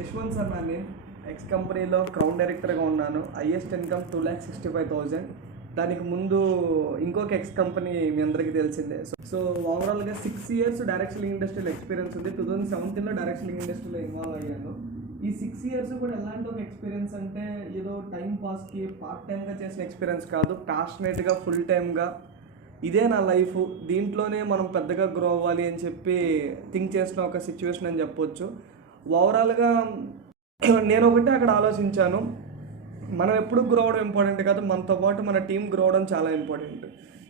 Yashwant sir నా name. X కంపెనీలో crown డైరెక్టర్గా ఉన్నాను. Highest income 2,65,000. దానికి ముందు ఇంకొక ఎక్స్ కంపెనీ మీ అందరికీ తెలిసిందే. సో ఓవరాల్గా 6 years డైరెక్ట్ సెల్లింగ్ ఇండస్ట్రీలో ఎక్స్పీరియన్స్ ఉంది. 2017లో డైరెక్ట్ సెల్లింగ్ ఇండస్ట్రీలో ఇన్వాల్వ్ అయ్యాను. ఈ 6 years కూడా ఎలాంటి ఒక ఎక్స్పీరియన్స్ అంటే ఏదో టైం పాస్కి పార్ట్ టైంగా చేసిన ఎక్స్పీరియన్స్ కాదు, ప్యాషనేట్గా ఫుల్ టైమ్గా ఇదే నా లైఫ్, దీంట్లోనే మనం పెద్దగా గ్రో అవ్వాలి అని చెప్పి థింక్ చేసిన ఒక సిచ్యువేషన్ అని చెప్పొచ్చు. ఓవరాల్గా నేను ఒకటే అక్కడ ఆలోచించాను, మనం ఎప్పుడు గ్రో అవడం ఇంపార్టెంట్ కాదు, మనతో పాటు మన టీం గ్రో అవడం చాలా ఇంపార్టెంట్.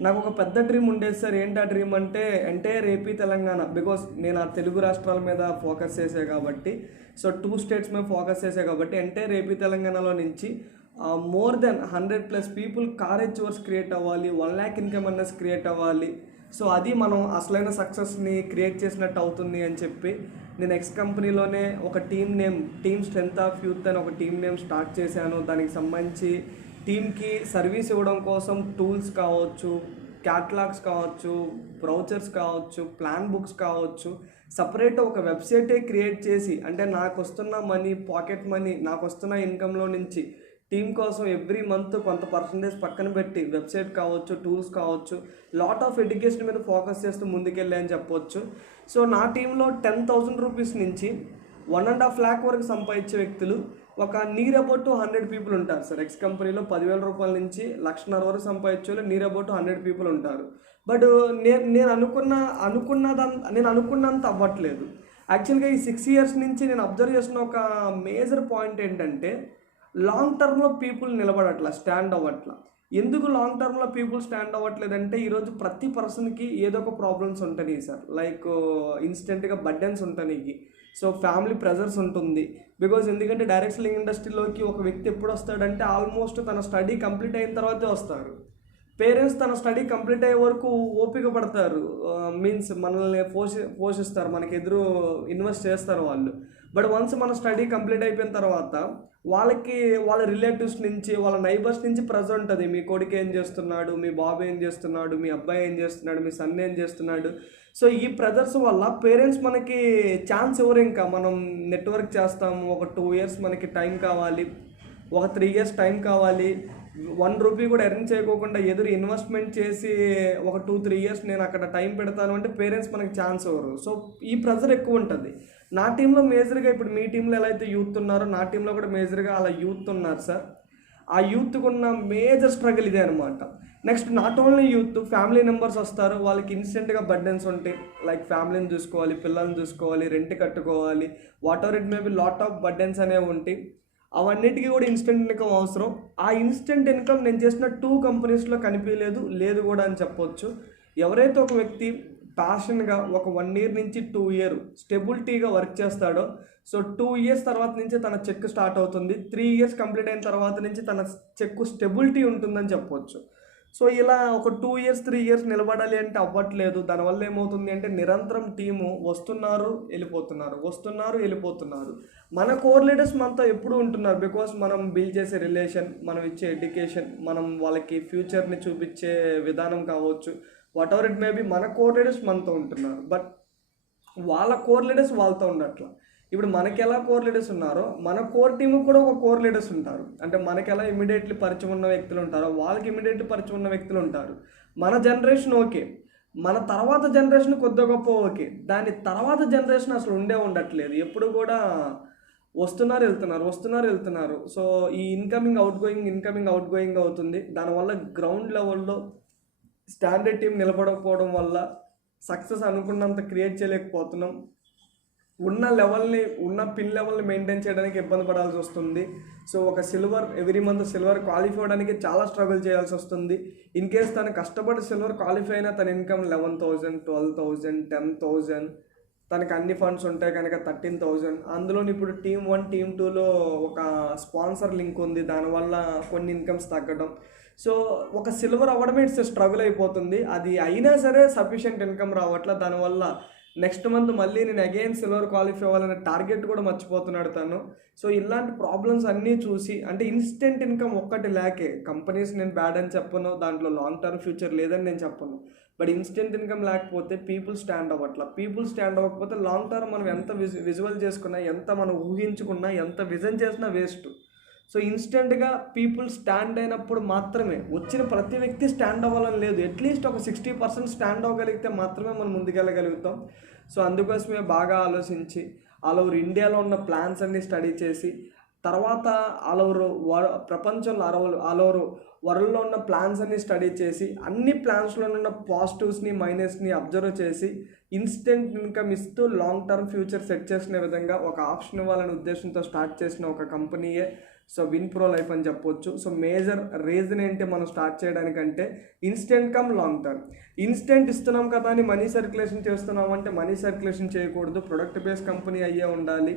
నాకు ఒక పెద్ద డ్రీమ్ ఉండేది సార్. ఏంటి ఆ డ్రీమ్ అంటే ఎంటైర్ ఏపీ తెలంగాణ, బికాస్ నేను ఆ తెలుగు రాష్ట్రాల మీద ఫోకస్ చేసే కాబట్టి, సో 2 states మీద ఫోకస్ చేసే కాబట్టి ఎంటైర్ ఏపీ తెలంగాణలో నుంచి more than 100+ people car achievers create అవ్వాలి, 1 lakh ఇన్కమ్ అన్నర్స్ క్రియేట్ అవ్వాలి. సో అది మనం అసలైన సక్సెస్ని క్రియేట్ చేసినట్టు అవుతుంది అని చెప్పి నేను ఎక్స్ కంపెనీలోనే ఒక టీమ్ స్ట్రెంత్ ఆఫ్ యూత్ అని ఒక టీమ్ నేమ్ స్టార్ట్ చేశాను. దానికి సంబంధించి టీమ్కి సర్వీస్ ఇవ్వడం కోసం టూల్స్ కావచ్చు, క్యాటలాగ్స్ కావచ్చు, బ్రౌచర్స్ కావచ్చు, ప్లాన్ బుక్స్ కావచ్చు, సపరేట్ ఒక వెబ్సైటే క్రియేట్ చేసి, అంటే నాకు వస్తున్న మనీ, పాకెట్ మనీ, నాకు వస్తున్న ఇన్కంలో నుంచి టీం కోసం ఎవ్రీ మంత్ కొంత పర్సంటేజ్ పక్కన పెట్టి వెబ్సైట్ కావచ్చు, టూల్స్ కావచ్చు, లాట్ ఆఫ్ ఎడ్యుకేషన్ మీద ఫోకస్ చేస్తూ ముందుకెళ్ళి అని చెప్పొచ్చు. సో నా టీంలో 10,000 రూపీస్ నుంచి 1.5 lakh వరకు సంపాదించే వ్యక్తులు ఒక నియర్ అబౌట్ 100 పీపుల్ ఉంటారు సార్. ఎక్స్ కంపెనీలో 10,000 రూపాయల నుంచి 1,50,000 వరకు సంపాదించే వాళ్ళు నియర్ అబౌట్ 100 పీపుల్ ఉంటారు. బట్ నేను అనుకున్నంత అవ్వట్లేదు. యాక్చువల్గా ఈ 6 years నుంచి నేను అబ్జర్వ్ చేసిన ఒక మేజర్ పాయింట్ ఏంటంటే, లాంగ్ టర్మ్లో పీపుల్ నిలబడట్లా, స్టాండ్ అవ్వట్లా. ఎందుకు లాంగ్ టర్మ్లో పీపుల్ స్టాండ్ అవ్వట్లేదంటే, ఈరోజు ప్రతి పర్సన్కి ఏదో ఒక ప్రాబ్లమ్స్ ఉంటాయి సార్. లైక్ ఇన్స్టెంట్గా బర్డెన్స్ ఉంటాయి, సో ఫ్యామిలీ ప్రెజర్స్ ఉంటుంది. బికాజ్ ఎందుకంటే డైరెక్ట్ సెల్లింగ్ ఇండస్ట్రీలోకి ఒక వ్యక్తి ఎప్పుడు వస్తాడంటే, ఆల్మోస్ట్ తన స్టడీ కంప్లీట్ అయిన తర్వాతే వస్తారు. పేరెంట్స్ తన స్టడీ కంప్లీట్ అయ్యే వరకు ఓపిక పడతారు, మీన్స్ మనల్ని పోషిస్తారు, మనకి ఎదురు ఇన్వెస్ట్ చేస్తారు వాళ్ళు. బట్ వన్స్ మన స్టడీ కంప్లీట్ అయిపోయిన తర్వాత వాళ్ళకి వాళ్ళ రిలేటివ్స్ నుంచి, వాళ్ళ నైబర్స్ నుంచి ప్రెజర్ ఉంటుంది. మీ కొడుకు ఏం చేస్తున్నాడు, మీ బాబు ఏం చేస్తున్నాడు, మీ అబ్బాయి ఏం చేస్తున్నాడు, మీ సన్ ఏం చేస్తున్నాడు. సో ఈ ప్రెజర్స్ వల్ల పేరెంట్స్ మనకి ఛాన్స్ ఎవరు, ఇంకా మనం నెట్వర్క్ చేస్తాము, ఒక 2 years మనకి టైం కావాలి, ఒక 3 years టైం కావాలి, 1 రూపీ కూడా ఎర్న్ చేయకోకుండా ఎదురు ఇన్వెస్ట్మెంట్ చేసి ఒక 2-3 years నేను అక్కడ టైం పెడతాను అంటే పేరెంట్స్ మనకి ఛాన్స్ ఎవరు. సో ఈ ప్రెజర్ ఎక్కువ ఉంటుంది. నా టీంలో మేజర్గా, ఇప్పుడు మీ టీంలో ఎలా అయితే యూత్ ఉన్నారో నా టీంలో కూడా మేజర్గా అలా యూత్ ఉన్నారు సార్. ఆ యూత్కు ఉన్న మేజర్ స్ట్రగుల్ ఇదే అనమాట. Next not only youth, family members వస్తారు, వాళ్ళకి ఇన్స్టెంట్గా బర్డెన్స్ ఉంటాయి. లైక్ ఫ్యామిలీని చూసుకోవాలి, పిల్లల్ని చూసుకోవాలి, రెంట్ కట్టుకోవాలి, what ever it may be, lot of burdens అనేవి ఉంటాయి. అవన్నిటికీ కూడా ఇన్స్టెంట్ ఇన్కమ్ అవసరం. ఆ ఇన్స్టెంట్ ఇన్కమ్ నేను చేసిన 2 కంపెనీస్లో కనిపించలేదు కూడా అని చెప్పొచ్చు. ఎవరైతే ఒక వ్యక్తి ప్యాషన్గా ఒక 1 year నుంచి 2 years స్టెబిలిటీగా వర్క్ చేస్తాడో, సో 2 years తర్వాత నుంచి తన చెక్ స్టార్ట్ అవుతుంది. 3 years కంప్లీట్ అయిన తర్వాత నుంచి తన చెక్ స్టెబిలిటీ ఉంటుందని చెప్పొచ్చు. సో ఇలా ఒక 2 years 3 years నిలబడాలి అంటే అవ్వట్లేదు. దానివల్ల ఏమవుతుంది అంటే, నిరంతరం టీము వస్తున్నారు వెళ్ళిపోతున్నారు. మన కోర్ లీడర్స్ మనతో ఎప్పుడు ఉంటున్నారు, బికాస్ మనం బిల్డ్ చేసే రిలేషన్, మనం ఇచ్చే ఎడ్యుకేషన్, మనం వాళ్ళకి ఫ్యూచర్ని చూపించే విధానం కావచ్చు, what ever it may be, మన కోర్ లీడర్స్ మనతో ఉంటున్నారు. బట్ వాళ్ళ కోర్ లీడర్స్ వాళ్ళతో ఉండట్లా. ఇప్పుడు మనకి ఎలా కోర్ లీడర్స్ ఉన్నారో, మన కోర్ టీము కూడా ఒక కోర్ లీడర్స్ ఉంటారు. అంటే మనకి ఎలా ఇమీడియట్లీ పరిచయం ఉన్న వ్యక్తులు ఉంటారో, వాళ్ళకి ఇమీడియట్లీ పరిచయం ఉన్న వ్యక్తులు ఉంటారు. మన జనరేషన్ ఓకే, మన తర్వాత జనరేషన్ కొద్ది గొప్ప ఓకే, దాని తర్వాత జనరేషన్ అసలు ఉండట్లేదు. ఎప్పుడు కూడా వస్తున్నారు వెళ్తున్నారు. సో ఈ ఇన్కమింగ్ అవుట్ గోయింగ్ అవుతుంది. దానివల్ల గ్రౌండ్ లెవెల్లో స్టాండర్డ్ టీం నిలబడకపోవడం వల్ల సక్సెస్ అనుకున్నంత క్రియేట్ చేయలేకపోతున్నాం. ఉన్న పిన్ లెవెల్ని మెయింటైన్ చేయడానికి ఇబ్బంది పడాల్సి వస్తుంది. సో ఒక ఎవ్రీ మంత్ సిల్వర్ క్వాలిఫై అవ్వడానికి చాలా స్ట్రగుల్ చేయాల్సి వస్తుంది. ఇన్ కేస్ తను కష్టపడి సిల్వర్ క్వాలిఫై అయినా తన ఇన్కమ్ 11,000, 12,000, 10,000, తనకి అన్ని ఫండ్స్ ఉంటాయి కనుక 13,000. అందులో ఇప్పుడు టీమ్ 1 టీమ్ 2లో ఒక స్పాన్సర్ లింక్ ఉంది, దానివల్ల కొన్ని ఇన్కమ్స్ తగ్గడం. సో ఒక సిల్వర్ అవ్వడమే ఇట్స్ స్ట్రగుల్ అయిపోతుంది. అది అయినా సరే సఫిషియెంట్ ఇన్కమ్ రావట్లా. దానివల్ల నెక్స్ట్ మంత్ మళ్ళీ నేను అగైన్ సిల్వర్ క్వాలిఫై అవ్వాలనే టార్గెట్ కూడా మర్చిపోతున్నాడు తను. సో ఇలాంటి ప్రాబ్లమ్స్ అన్నీ చూసి, అంటే ఇన్స్టెంట్ ఇన్కమ్ 1 lakh కంపెనీస్ నేను బ్యాడ్ అని చెప్పను, దాంట్లో లాంగ్ టర్మ్ ఫ్యూచర్ లేదని నేను చెప్పను. బట్ ఇన్స్టెంట్ ఇన్కమ్ లేకపోతే పీపుల్ స్టాండ్ అవ్వట్లా. పీపుల్ స్టాండ్ అవ్వకపోతే లాంగ్ టర్మ్ మనం ఎంత విజువల్ చేసుకున్నా, ఎంత మనం ఊహించుకున్నా, ఎంత విజన్ చేసినా వేస్ట్. సో ఇన్స్టెంట్గా పీపుల్ స్టాండ్ అయినప్పుడు మాత్రమే, వచ్చిన ప్రతి వ్యక్తి స్టాండ్ అవ్వాలని లేదు, అట్లీస్ట్ ఒక 60% స్టాండ్ అవ్వగలిగితే మాత్రమే మనం ముందుకెళ్ళగలుగుతాం. సో అందుకోసమే బాగా ఆలోచించి ఆల్ ఓవర్ ఇండియాలో ఉన్న ప్లాన్స్ అన్ని స్టడీ చేసి, తర్వాత ఆల్ ఓవర్ ప్రపంచంలో ఆల్ ఓవర్ వరల్డ్లో ఉన్న ప్లాన్స్ అన్ని స్టడీ చేసి, అన్ని ప్లాన్స్లో ఉన్న పాజిటివ్స్ని మైనస్ని అబ్జర్వ్ చేసి, ఇన్స్టెంట్ ఇన్కమ్ ఇస్తూ లాంగ్ టర్మ్ ఫ్యూచర్ సెట్ చేసిన విధంగా ఒక ఆప్షన్ ఇవ్వాలనే ఉద్దేశంతో స్టార్ట్ చేసిన ఒక కంపెనీయే సో విన్ప్రో లైఫ్ అని చెప్పొచ్చు. సో మేజర్ రీజన్ ఏంటి మనం స్టార్ట్ చేయడానికంటే instant come long term. Instant ఇస్తున్నాం కదా అని మనీ సర్క్యులేషన్ చేస్తున్నాం అంటే మనీ సర్క్యులేషన్ చేయకూడదు, ప్రొడక్ట్ బేస్డ్ కంపెనీ అయ్యే ఉండాలి.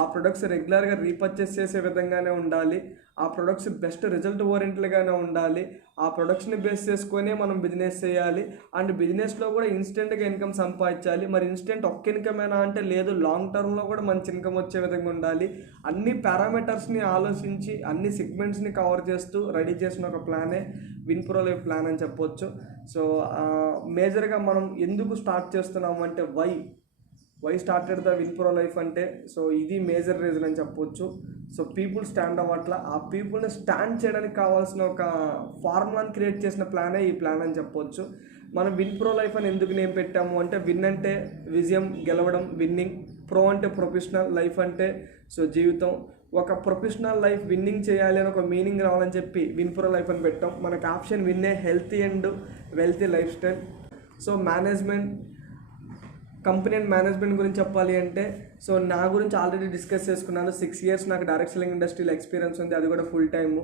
ఆ ప్రొడక్ట్స్ రెగ్యులర్గా రీపర్చేస్ చేసే విధంగానే ఉండాలి. ఆ ప్రొడక్ట్స్ బెస్ట్ రిజల్ట్ ఓరియంటెడ్గానే ఉండాలి. ఆ ప్రొడక్ట్స్ని బేస్ చేసుకునే మనం బిజినెస్ చేయాలి. అండ్ బిజినెస్లో కూడా ఇన్స్టెంట్గా ఇన్కమ్ సంపాదించాలి. మరి ఇన్స్టెంట్ ఒక్క ఇన్కమేనా అంటే లేదు, లాంగ్ టర్మ్లో కూడా మంచి ఇన్కమ్ వచ్చే విధంగా ఉండాలి. అన్ని పారామీటర్స్ని ఆలోచించి అన్ని సెగ్మెంట్స్ని కవర్ చేస్తూ రెడీ చేసిన ఒక ప్లానే విన్ప్రో లైఫ్ ప్లాన్ అని చెప్పొచ్చు. సో మేజర్గా మనం ఎందుకు స్టార్ట్ చేస్తున్నాము అంటే వై స్టార్టెడ్ ద విన్ప్రో లైఫ్ అంటే, సో ఇది మేజర్ రీజన్ అని చెప్పొచ్చు. సో పీపుల్ స్టాండ్ అవ్వట్లా, ఆ పీపుల్ని స్టాండ్ చేయడానికి కావాల్సిన ఒక ఫార్ములాని క్రియేట్ చేసిన ప్లానే ఈ ప్లాన్ అని చెప్పొచ్చు. మనం విన్ప్రో లైఫ్ అని ఎందుకు నేమ్ పెట్టాము అంటే, విన్ అంటే విజయం, గెలవడం, విన్నింగ్. ప్రో అంటే ప్రొఫెషనల్, లైఫ్ అంటే సో జీవితం. ఒక ప్రొఫెషనల్ లైఫ్ విన్నింగ్ చేయాలి అని ఒక మీనింగ్ రావాలని చెప్పి విన్ప్రో లైఫ్ అని పెట్టాం. మనకు ఆప్షన్ విన్నే healthy and wealthy life style. So management, company and management గురించి చెప్పాలి అంటే, సో నా గురించి ఆల్రెడీ డిస్కస్ చేసుకున్నాను. 6 years నాకు డైరెక్ట్ సెల్లింగ్ ఇండస్ట్రీలో ఎక్స్పీరియన్స్ ఉంది, అది కూడా ఫుల్ టైము.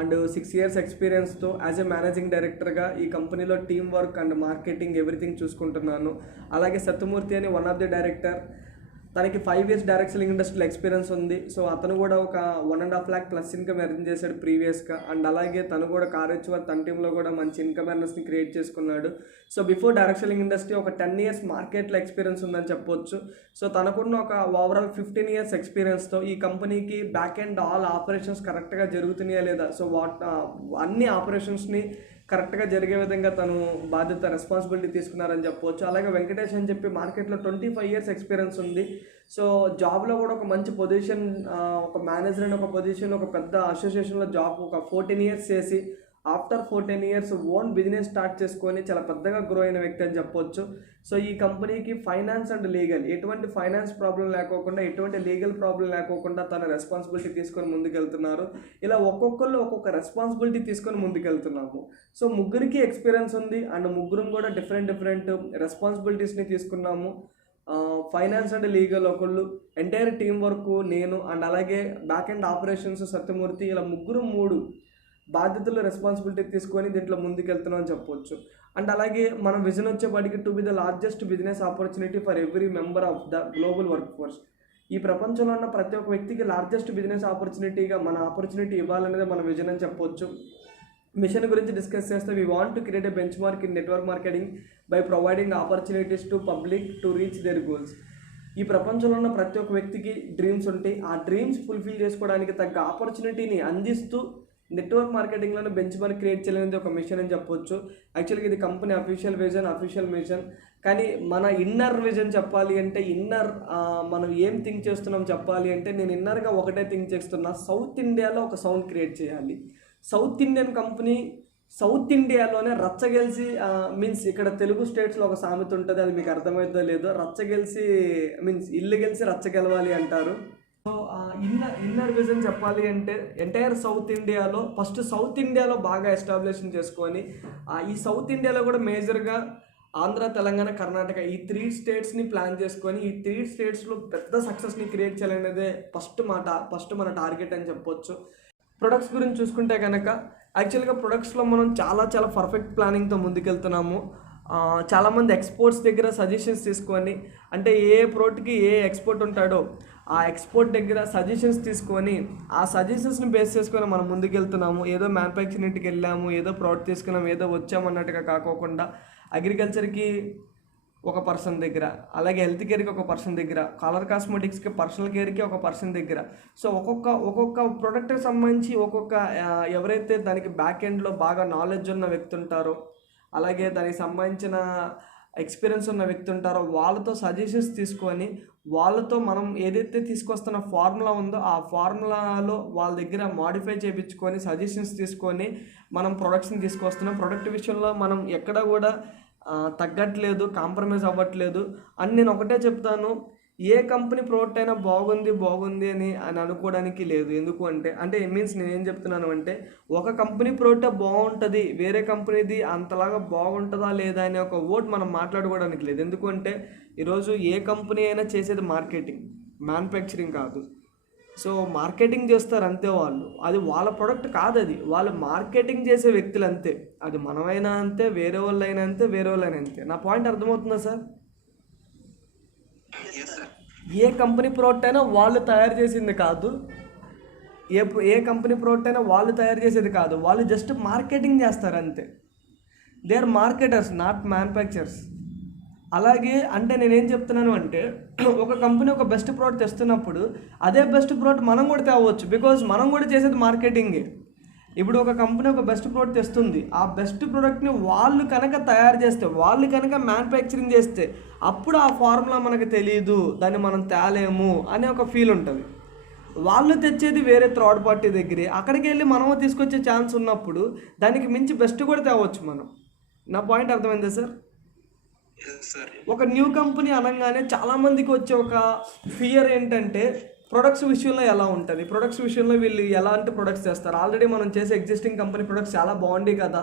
అండ్ 6 years ఎక్స్పీరియన్స్తో యాజ్ ఎ మేనేజింగ్ డైరెక్టర్గా ఈ కంపెనీలో team work and marketing everything చూసుకుంటున్నాను. అలాగే సత్యమూర్తి అని వన్ ఆఫ్ ది డైరెక్టర్, తనకి 5 years డైరెక్ట్ సెల్లింగ్ ఇండస్ట్రీలో ఎక్స్పీరియన్స్ ఉంది. సో అతను కూడా ఒక 1.5 lakh ప్లస్ ఇన్కమ్ ఎర్న్ చేశాడు ప్రీవియస్గా. అండ్ అలాగే తను కూడా కార్యచ్వర్ తన టీంలో కూడా మంచి ఇన్కమ్ ఎర్నర్స్ని క్రియేట్ చేసుకున్నాడు. So before direct selling industry ఒక 10 years మార్కెట్లో ఎక్స్పీరియన్స్ ఉందని చెప్పొచ్చు. సో తనకున్న ఒక ఓవరాల్ 15 years ఎక్స్పీరియన్స్తో ఈ కంపెనీకి బ్యాక్ అండ్ ఆల్ ఆపరేషన్స్ కరెక్ట్గా జరుగుతున్నాయా లేదా, సో అన్ని ఆపరేషన్స్ని కరెక్ట్గా జరిగే విధంగా తను బాధ్యత, రెస్పాన్సిబిలిటీ తీసుకున్నారని చెప్పవచ్చు. అలాగే వెంకటేష్ అని చెప్పి మార్కెట్లో 25 years ఎక్స్పీరియన్స్ ఉంది. సో జాబ్లో కూడా ఒక మంచి పొజిషన్, ఒక మేనేజర్ అని ఒక పొజిషన్, ఒక పెద్ద అసోసియేషన్లో జాబ్ ఒక 14 years చేసి after 14 years own business start చేసుకొని చాలా పెద్దగా గ్రో అయిన వ్యక్తి అని చెప్పొచ్చు. సో ఈ కంపెనీకి ఫైనాన్స్ అండ్ లీగల్ ఎటువంటి ఫైనాన్స్ ప్రాబ్లం లేకోకుండా, ఎటువంటి లీగల్ ప్రాబ్లం లేకోకుండా తన రెస్పాన్సిబిలిటీ తీసుకొని ముందుకెళ్తున్నారు. ఇలా ఒక్కొక్కళ్ళు ఒక్కొక్క రెస్పాన్సిబిలిటీ తీసుకొని ముందుకెళ్తున్నాము. సో ముగ్గురికి ఎక్స్పీరియన్స్ ఉంది అండ్ ముగ్గురం కూడా డిఫరెంట్ రెస్పాన్సిబిలిటీస్ని తీసుకున్నాము. ఫైనాన్స్ అండ్ లీగల్ ఒకళ్ళు, ఎంటైర్ టీం వర్క్ నేను, అండ్ అలాగే బ్యాక్ అండ్ ఆపరేషన్స్ సత్యమూర్తి, ఇలా ముగ్గురు 3 బాధ్యతలు, రెస్పాన్సిబిలిటీ తీసుకొని దీంట్లో ముందుకెళ్తున్నాం అని చెప్పొచ్చు. అండ్ అలాగే మన విజన్ వచ్చేపాటికి to be the largest business opportunity for every member of the global work force. ఈ ప్రపంచంలో ఉన్న ప్రతి ఒక్క వ్యక్తికి లార్జెస్ట్ బిజినెస్ ఆపర్చునిటీగా మన ఆపర్చునిటీ ఇవ్వాలనేది మన విజన్ అని చెప్పొచ్చు. మిషన్ గురించి డిస్కస్ చేస్తే, we want to create a bench mark in network marketing by providing opportunities to public to reach there goals. ఈ ప్రపంచంలో ఉన్న ప్రతి ఒక్క వ్యక్తికి డ్రీమ్స్ ఉంటాయి. ఆ డ్రీమ్స్ ఫుల్ఫిల్ చేసుకోవడానికి తగ్గ ఆపర్చునిటీని అందిస్తూ నెట్వర్క్ మార్కెటింగ్లోనే బెంచ్ మార్క్ క్రియేట్ చేయలేనిది ఒక మిషన్ అని చెప్పొచ్చు. యాక్చువల్గా ఇది కంపెనీ అఫీషియల్ మిషన్. కానీ మన ఇన్నర్ విజన్ చెప్పాలి అంటే, మనం ఏం థింక్ చేస్తున్నాం చెప్పాలి అంటే, నేను ఇన్నర్గా ఒకటే థింక్ చేస్తున్నా, సౌత్ ఇండియాలో ఒక సౌండ్ క్రియేట్ చేయాలి. సౌత్ ఇండియన్ కంపెనీ సౌత్ ఇండియాలోనే రచ్చగెలిసి, మీన్స్ ఇక్కడ తెలుగు స్టేట్స్లో ఒక సామెత ఉంటుంది, అది మీకు అర్థమవుతుందో లేదో, రచ్చగెలిసి మీన్స్ ఇల్లు గెలిచి రచ్చగెలవాలి అంటారు. సో ఇన్నర్ విజన్ చెప్పాలి అంటే, ఎంటైర్ సౌత్ ఇండియాలో ఫస్ట్ సౌత్ ఇండియాలో బాగా ఎస్టాబ్లిషన్ చేసుకొని, ఈ సౌత్ ఇండియాలో కూడా మేజర్గా ఆంధ్ర, తెలంగాణ, కర్ణాటక ఈ 3 స్టేట్స్ని ప్లాన్ చేసుకొని ఈ 3 స్టేట్స్లో పెద్ద సక్సెస్ని క్రియేట్ చేయాలనేదే ఫస్ట్ మన టార్గెట్ అని చెప్పొచ్చు. ప్రొడక్ట్స్ గురించి చూసుకుంటే కనుక, యాక్చువల్గా ప్రొడక్ట్స్లో మనం చాలా పర్ఫెక్ట్ ప్లానింగ్తో ముందుకెళ్తున్నాము. చాలామంది ఎక్స్పోర్ట్స్ దగ్గర సజెషన్స్ తీసుకొని, అంటే ఏ ప్రోడక్ట్కి ఏ ఎక్స్పోర్ట్ ఉంటాడో ఆ ఎక్స్పోర్ట్ దగ్గర సజెషన్స్ తీసుకొని, ఆ సజెషన్స్ని బేస్ చేసుకొని మనం ముందుకెళ్తున్నాము. ఏదో మ్యానుఫ్యాక్చరింగ్కి వెళ్ళాము, ఏదో ప్రోడక్ట్ తీసుకున్నాము, ఏదో వచ్చామన్నట్టుగా కాకోకుండా, అగ్రికల్చర్కి ఒక పర్సన్ దగ్గర, అలాగే హెల్త్ కేర్కి ఒక పర్సన్ దగ్గర, కలర్ కాస్మెటిక్స్కి, పర్సనల్ కేర్కి ఒక పర్సన్ దగ్గర. సో ఒక్కొక్క ప్రోడక్ట్కి సంబంధించి ఎవరైతే దానికి బ్యాక్ ఎండ్లో బాగా నాలెడ్జ్ ఉన్న వ్యక్తి ఉంటారో అలాగే దానికి సంబంధించిన ఎక్స్పీరియన్స్ ఉన్న వ్యక్తి ఉంటారో వాళ్ళతో సజెషన్స్ తీసుకొని వాళ్ళతో మనం ఏదైతే తీసుకొస్తున్న ఫార్ములా ఉందో ఆ ఫార్ములాలో వాళ్ళ దగ్గర మాడిఫై చేయించుకొని సజెషన్స్ తీసుకొని మనం ప్రొడక్ట్స్ని తీసుకొస్తున్నాం. ప్రొడక్ట్ విషయంలో మనం ఎక్కడ కూడా తగ్గట్లేదు, కాంప్రమైజ్ అవ్వట్లేదు అని నేను ఒకటే చెప్తాను. ఏ కంపెనీ ప్రోడక్ట్ అయినా బాగుంది అని అనుకోవడానికి లేదు. ఎందుకు అంటే మీన్స్ నేను ఏం చెప్తున్నాను అంటే, ఒక కంపెనీ ప్రోడక్ట్ బాగుంటుంది, వేరే కంపెనీది అంతలాగా బాగుంటుందా లేదా అనే ఒక ఓట్ మనం మాట్లాడుకోవడానికి లేదు. ఎందుకంటే ఈరోజు ఏ కంపెనీ అయినా చేసేది మార్కెటింగ్, మ్యానుఫ్యాక్చరింగ్ కాదు. సో మార్కెటింగ్ చేస్తారు అంతే వాళ్ళు, అది వాళ్ళ ప్రోడక్ట్ కాదు, అది వాళ్ళు మార్కెటింగ్ చేసే వ్యక్తులు అంతే. అది మనమైనా అంతే, వేరే వాళ్ళైనా అంతే, వేరే వాళ్ళైనా అంతే. నా పాయింట్ అర్థమవుతుందా సార్? ఏ కంపెనీ ప్రోడక్ట్ అయినా వాళ్ళు తయారు చేసింది కాదు, ఏ కంపెనీ ప్రోడక్ట్ అయినా వాళ్ళు తయారు చేసేది కాదు, వాళ్ళు జస్ట్ మార్కెటింగ్ చేస్తారు అంతే. They are marketers, not manufacturers. అలాగే అంటే నేనేం చెప్తున్నాను అంటే, ఒక కంపెనీ ఒక బెస్ట్ ప్రోడక్ట్ తెస్తున్నప్పుడు అదే బెస్ట్ ప్రోడక్ట్ మనం కూడా తేవచ్చు, బికాజ్ మనం కూడా చేసేది మార్కెటింగే. ఇప్పుడు ఒక కంపెనీ ఒక బెస్ట్ ప్రోడక్ట్ తెస్తుంది, ఆ బెస్ట్ ప్రోడక్ట్ని వాళ్ళు కనుక తయారు చేస్తే, వాళ్ళు కనుక మ్యానుఫ్యాక్చరింగ్ చేస్తే అప్పుడు ఆ ఫార్ములా మనకు తెలియదు, దాన్ని మనం తేలేము అనే ఒక ఫీల్ ఉంటుంది. వాళ్ళు తెచ్చేది వేరే థర్డ్ పార్టీ దగ్గరే, అక్కడికి వెళ్ళి మనము తీసుకొచ్చే ఛాన్స్ ఉన్నప్పుడు దానికి మించి బెస్ట్ కూడా తేవచ్చు మనం. నా పాయింట్ అర్థమైందా సార్? ఒక న్యూ కంపెనీ అనగానే చాలామందికి వచ్చే ఒక ఫియర్ ఏంటంటే, ప్రొడక్ట్స్ విషయంలో ఎలా ఉంటుంది, ప్రొడక్ట్స్ విషయంలో వీళ్ళు ఎలాంటి ప్రొడక్ట్స్ చేస్తారు, ఆల్రెడీ మనం చేసే ఎగ్జిస్టింగ్ కంపెనీ ప్రొడక్ట్స్ చాలా బాగుండే కదా,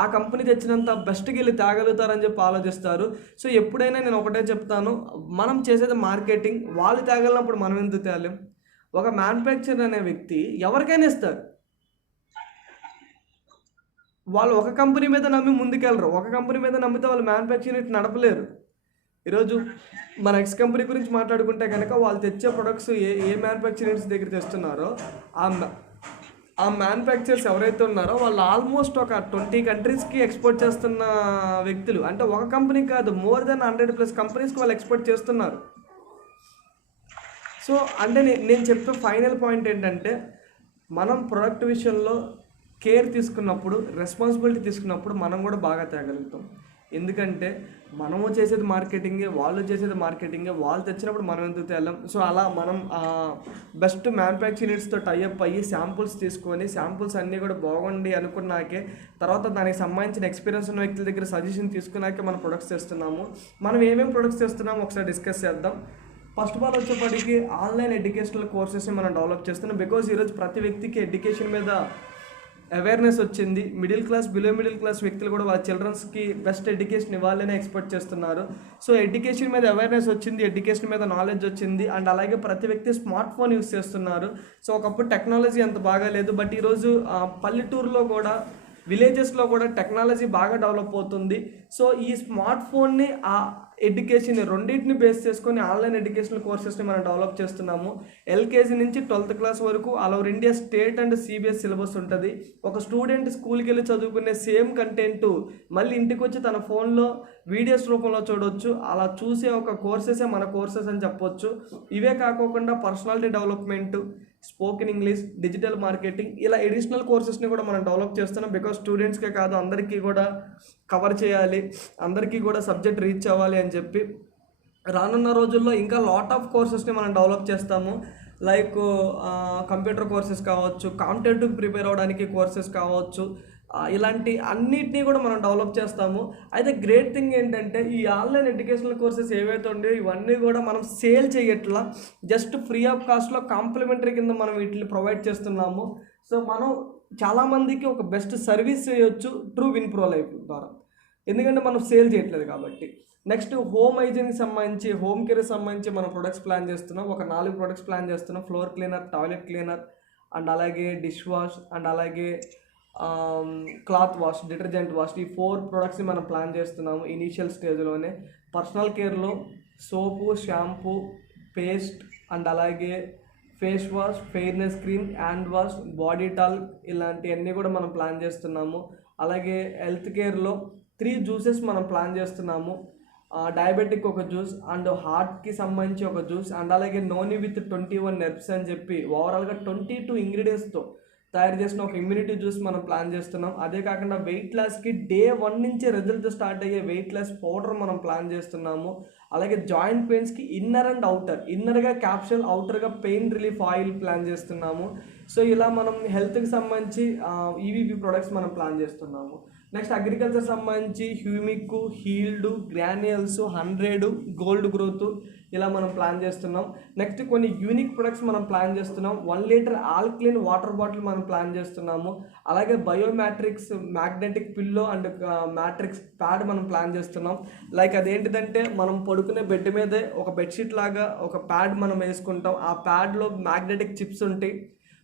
ఆ కంపెనీ తెచ్చినంత బెస్ట్కి వెళ్ళి తేగలుగుతారని చెప్పి ఆలోచిస్తారు. సో ఎప్పుడైనా నేను ఒకటే చెప్తాను, మనం చేసేది మార్కెటింగ్, వాళ్ళు తేగలిగినప్పుడు మనం ఎందుకు తేలేం? ఒక మ్యానుఫ్యాక్చరర్ అనే వ్యక్తి ఎవరికైనా ఇస్తారు, వాళ్ళు ఒక కంపెనీ మీద నమ్మి ముందుకెళ్ళరు. ఒక కంపెనీ మీద నమ్మితే వాళ్ళు మ్యానుఫ్యాక్చరింగ్ నడపలేరు. ఈరోజు మన ఎక్స్ కంపెనీ గురించి మాట్లాడుకుంటే కనుక, వాళ్ళు తెచ్చే ప్రొడక్ట్స్ ఏ మ్యానుఫ్యాక్చరింగ్స్ దగ్గర తెస్తున్నారో ఆ మ్యానుఫ్యాక్చర్స్ ఎవరైతే ఉన్నారో వాళ్ళు ఆల్మోస్ట్ ఒక 20 కంట్రీస్కి ఎక్స్పోర్ట్ చేస్తున్న వ్యక్తులు. అంటే ఒక కంపెనీ కాదు, మోర్ దెన్ 100+ కంపెనీస్కి వాళ్ళు ఎక్స్పోర్ట్ చేస్తున్నారు. సో అంటే నేను చెప్పే ఫైనల్ పాయింట్ ఏంటంటే, మనం ప్రొడక్ట్ విషయంలో కేర్ తీసుకున్నప్పుడు, రెస్పాన్సిబిలిటీ తీసుకున్నప్పుడు మనం కూడా బాగా తేగలుగుతాం. ఎందుకంటే మనము చేసేది మార్కెటింగే, వాళ్ళు చేసేది మార్కెటింగే, వాళ్ళు తెచ్చినప్పుడు మనం ఎందుకు తేలాం? సో అలా మనం బెస్ట్ మ్యానుఫ్యాక్చరర్స్తో టైఅప్ అయ్యి శాంపుల్స్ తీసుకొని, శాంపుల్స్ అన్నీ కూడా బాగుండి అనుకున్నాకే, తర్వాత దానికి సంబంధించిన ఎక్స్పీరియన్స్ ఉన్న వ్యక్తుల దగ్గర సజెషన్ తీసుకున్నాకే మనం ప్రొడక్ట్స్ తెస్తున్నాము. మనం ఏమేమి ప్రొడక్ట్స్ తెస్తున్నాము ఒకసారి డిస్కస్ చేద్దాం. ఫస్ట్ ఆఫ్ ఆల్ వచ్చేప్పటికి ఆన్లైన్ ఎడ్యుకేషనల్ కోర్సెస్ని మనం డెవలప్ చేస్తున్నాం. బికాజ్ ఈరోజు ప్రతి వ్యక్తికి ఎడ్యుకేషన్ మీద అవేర్నెస్ వచ్చింది. Middle class, below middle class వ్యక్తులు కూడా వాళ్ళ చిల్డ్రన్స్కి బెస్ట్ ఎడ్యుకేషన్ ఇవ్వాలని ఎక్స్పెక్ట్ చేస్తున్నారు. సో ఎడ్యుకేషన్ మీద అవేర్నెస్ వచ్చింది, ఎడ్యుకేషన్ మీద నాలెడ్జ్ వచ్చింది. అండ్ అలాగే ప్రతి వ్యక్తి స్మార్ట్ ఫోన్ యూస్ చేస్తున్నారు. సో ఒకప్పుడు టెక్నాలజీ అంత బాగాలేదు, బట్ ఈరోజు పల్లెటూరులో కూడా, విలేజెస్లో కూడా టెక్నాలజీ బాగా డెవలప్ అవుతుంది. సో ఈ స్మార్ట్ ఫోన్ని, ఆ ఎడ్యుకేషన్ రెండింటిని బేస్ చేసుకొని ఆన్లైన్ ఎడ్యుకేషనల్ కోర్సెస్ని మనం డెవలప్ చేస్తున్నాము. ఎల్కేజీ నుంచి 12th క్లాస్ వరకు all over India state and CBSE syllabus ఉంటుంది. ఒక స్టూడెంట్ స్కూల్కి వెళ్ళి చదువుకునే సేమ్ కంటెంట్ మళ్ళీ ఇంటికి వచ్చి తన ఫోన్లో వీడియోస్ రూపంలో చూడవచ్చు. అలా చూసే ఒక కోర్సెసే మన కోర్సెస్ అని చెప్పొచ్చు. ఇవే కాకోకుండా personality development, spoken English, digital marketing, ఇలా ఎడిషనల్ కోర్సెస్ని కూడా మనం డెవలప్ చేస్తున్నాం. బికాజ్ స్టూడెంట్స్కే కాదు, అందరికీ కూడా కవర్ చేయాలి, అందరికీ కూడా సబ్జెక్ట్ రీచ్ అవ్వాలి అని చెప్పి రానున్న రోజుల్లో ఇంకా లాట్ ఆఫ్ కోర్సెస్ని మనం డెవలప్ చేస్తాము. లైక్ కంప్యూటర్ కోర్సెస్ కావచ్చు, కాంపిటేటివ్ ప్రిపేర్ అవ్వడానికి కోర్సెస్ కావచ్చు, ఇలాంటి అన్నిటినీ కూడా మనం డెవలప్ చేస్తాము. అయితే గ్రేట్ థింగ్ ఏంటంటే, ఈ ఆన్లైన్ ఎడ్యుకేషనల్ కోర్సెస్ ఏవైతే ఉన్నాయో ఇవన్నీ కూడా మనం సేల్ చేయట్లా, జస్ట్ ఫ్రీ ఆఫ్ కాస్ట్లో కాంప్లిమెంటరీ కింద మనం వీటిని ప్రొవైడ్ చేస్తున్నాము. సో మనం చాలామందికి ఒక బెస్ట్ సర్వీస్ చేయొచ్చు ట్రూ విన్ ప్రో లైఫ్ ద్వారా, ఎందుకంటే మనం సేల్ చేయట్లేదు కాబట్టి. నెక్స్ట్ హోమ్ హైజీన్కి సంబంధించి, హోమ్ కేర్కి సంబంధించి మనం ప్రొడక్ట్స్ ప్లాన్ చేస్తున్నాం. ఒక 4 ప్రొడక్ట్స్ ప్లాన్ చేస్తున్నాం. Floor cleaner, toilet cleaner, and అలాగే డిష్ వాష్, అండ్ అలాగే క్లాత్ వాష్, డిటర్జెంట్ వాష్, ఈ 4 ప్రొడక్ట్స్ని మనం ప్లాన్ చేస్తున్నాము ఇనీషియల్ స్టేజ్లోనే. పర్సనల్ కేర్లో సోపు, షాంపూ, పేస్ట్, అండ్ అలాగే face wash, fairness cream, hand wash, body talc, ఇలాంటివన్నీ కూడా మనం ప్లాన్ చేస్తున్నాము. అలాగే హెల్త్ కేర్లో 3 జ్యూసెస్ మనం ప్లాన్ చేస్తున్నాము. డయాబెటిక్ ఒక జ్యూస్, అండ్ హార్ట్కి సంబంధించి ఒక జ్యూస్, అండ్ అలాగే నోని విత్ 21 హెర్బ్స్ అని చెప్పి ఓవరాల్గా 22 ఇంగ్రీడియంట్స్తో తయారు చేసిన ఒక ఇమ్యూనిటీ జ్యూస్ మనం ప్లాన్ చేస్తున్నాం. అదే కాకుండా వెయిట్ లాస్కి డే 1 నుంచే రిజల్ట్ స్టార్ట్ అయ్యే వెయిట్ లాస్ పౌడర్ మనం ప్లాన్ చేస్తున్నాము. అలాగే జాయింట్ పెయిన్స్కి ఇన్నర్ అండ్ అవుటర్, ఇన్నర్గా క్యాప్సూల్, అవుటర్గా పెయిన్ రిలీఫ్ ఆయిల్ ప్లాన్ చేస్తున్నాము. సో ఇలా మనం హెల్త్కి సంబంధించి ఈవీపీ ప్రొడక్ట్స్ మనం ప్లాన్ చేస్తున్నాము. నెక్స్ట్ అగ్రికల్చర్ సంబంధించి హ్యూమిక్, హీల్డ్, గ్రాన్యూల్స్, 100, గోల్డ్ గ్రోత్ ఇలా మనం ప్లాన్ చేస్తున్నాం. నెక్స్ట్ కొన్ని యూనిక్ ప్రొడక్ట్స్ మనం ప్లాన్ చేస్తున్నాం. 1 లీటర్ ఆల్కలైన్ వాటర్ బాటిల్ మనం ప్లాన్ చేస్తున్నాము. అలాగే biomatrix magnetic pillow and matrix pad మనం ప్లాన్ చేస్తున్నాం. లైక్ అదేంటిదంటే మనం పడుకునే బెడ్ మీదే ఒక బెడ్షీట్ లాగా ఒక ప్యాడ్ మనం వేసుకుంటాం. ఆ ప్యాడ్లో మ్యాగ్నెటిక్ చిప్స్ ఉంటాయి.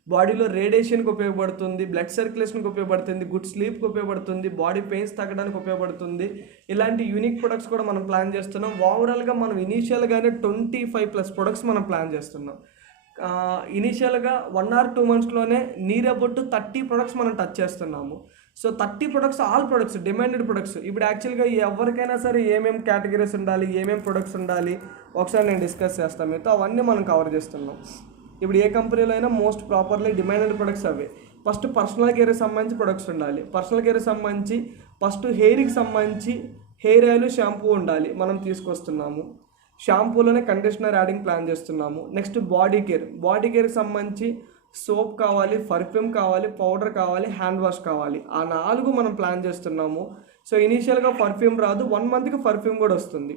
బాడీలో రేడియేషన్కి ఉపయోగపడుతుంది, బ్లడ్ సర్క్యులేషన్కి ఉపయోగపడుతుంది, గుడ్ స్లీప్కి ఉపయోగపడుతుంది, బాడీ పెయిన్స్ తగ్గడానికి ఉపయోగపడుతుంది. ఇలాంటి యూనిక్ ప్రొడక్ట్స్ కూడా మనం ప్లాన్ చేస్తున్నాం. ఓవరాల్గా మనం ఇనీషియల్గానే 25+ ప్రొడక్ట్స్ మనం ప్లాన్ చేస్తున్నాం. ఇనీషియల్గా 1 or 2 monthsలోనే నియర్ అబౌట్ 30 ప్రొడక్ట్స్ మనం టచ్ చేస్తున్నాము. So 30 products, all products, demanded products. ఇప్పుడు యాక్చువల్గా ఎవరికైనా సరే ఏమేమి కేటగిరీస్ ఉండాలి, ఏమేమి ప్రొడక్ట్స్ ఉండాలి ఒకసారి నేను డిస్కస్ చేస్తాను మీతో. అవన్నీ మనం కవర్ చేస్తున్నాం. ఇప్పుడు ఏ కంపెనీలో అయినా మోస్ట్ ప్రాపర్లీ డిమాండెడ్ ప్రొడక్ట్స్ అవే. ఫస్ట్ పర్సనల్ కేర్కి సంబంధించి ప్రొడక్ట్స్ ఉండాలి. పర్సనల్ కేర్కి సంబంధించి ఫస్ట్ హెయిర్కి సంబంధించి హెయిర్ ఆయిల్, షాంపూ ఉండాలి, మనం తీసుకొస్తున్నాము. షాంపూలోనే కండిషనర్ యాడింగ్ ప్లాన్ చేస్తున్నాము. నెక్స్ట్ బాడీ కేర్కి సంబంధించి సోప్ కావాలి, పర్ఫ్యూమ్ కావాలి, పౌడర్ కావాలి, హ్యాండ్ వాష్ కావాలి. ఆ 4 మనం ప్లాన్ చేస్తున్నాము. సో ఇనీషియల్గా పర్ఫ్యూమ్ రాదు, 1 monthకి పర్ఫ్యూమ్ కూడా వస్తుంది.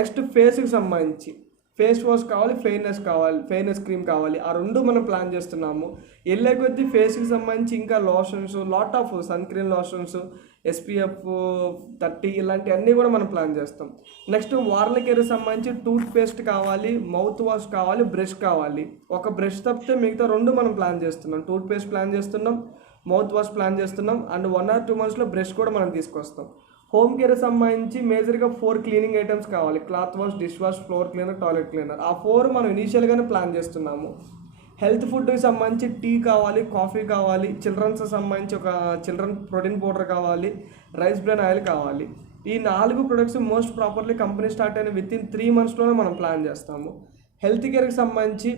నెక్స్ట్ ఫేస్కి సంబంధించి ఫేస్ వాష్ కావాలి, ఫెయిర్నెస్ క్రీమ్ కావాలి. ఆ 2 మనం ప్లాన్ చేస్తున్నాము. వెళ్ళే కొద్దీ ఫేస్కి సంబంధించి ఇంకా lotions, lot of sunscreen lotions, SPF 30 ఇలాంటివన్నీ కూడా మనం ప్లాన్ చేస్తాం. నెక్స్ట్ వార్ల కేర్కి సంబంధించి టూత్ పేస్ట్ కావాలి, మౌత్ వాష్ కావాలి, బ్రష్ కావాలి. ఒక బ్రష్ తప్పితే మిగతా 2 మనం ప్లాన్ చేస్తున్నాం. టూత్ పేస్ట్ ప్లాన్ చేస్తున్నాం, మౌత్ వాష్ ప్లాన్ చేస్తున్నాం, అండ్ 1 or 2 monthsలో బ్రష్ కూడా మనం తీసుకొస్తాం. హోమ్ కేర్ సంబంధించి మేజర్గా 4 క్లీనింగ్ ఐటమ్స్ కావాలి. Cloth wash, dish wash, floor cleaner, toilet cleaner. ఆ 4 మనం ఇనీషియల్గానే ప్లాన్ చేస్తున్నాము. హెల్త్ ఫుడ్కి సంబంధించి టీ కావాలి, కాఫీ కావాలి. చిల్డ్రన్స్ సంబంధించి ఒక చిల్డ్రన్ ప్రోటీన్ పౌడర్ కావాలి, రైస్ బ్రాన్ ఆయిల్ కావాలి. ఈ 4 products most properly company start అయిన వితిన్ 3 monthsలోనే మనం ప్లాన్ చేస్తాము. హెల్త్ కేర్కి సంబంధించి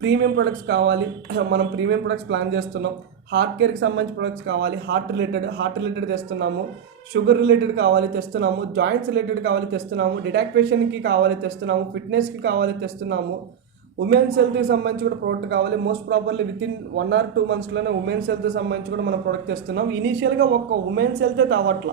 ప్రీమియం ప్రొడక్ట్స్ కావాలి, మనం ప్రీమియం ప్రొడక్ట్స్ ప్లాన్ చేస్తున్నాం. హార్ట్ కేర్కి సంబంధించి ప్రొడక్ట్స్ కావాలి, హార్ట్ రిలేటెడ్ తెస్తున్నాము. షుగర్ రిలేటెడ్ కావాలి, తెస్తున్నాము. జాయింట్స్ రిలేటెడ్ కావాలి, తెస్తున్నాము. డిటాక్వేషన్కి కావాలి, తెస్తున్నాము. ఫిట్నెస్కి కావాలి, తెస్తున్నాము. ఉమెన్స్ హెల్త్కి సంబంధించి కూడా ప్రోడక్ట్ కావాలి. మోస్ట్ ప్రాపర్లీ వితిన్ 1 or 2 monthsలోనే ఉమెన్స్ హెల్త్కి సంబంధించి కూడా మనం ప్రోడక్ట్ తెస్తున్నాం. ఇనీషియల్గా ఒక్క ఉమెన్స్ హెల్తే తేవట్ల,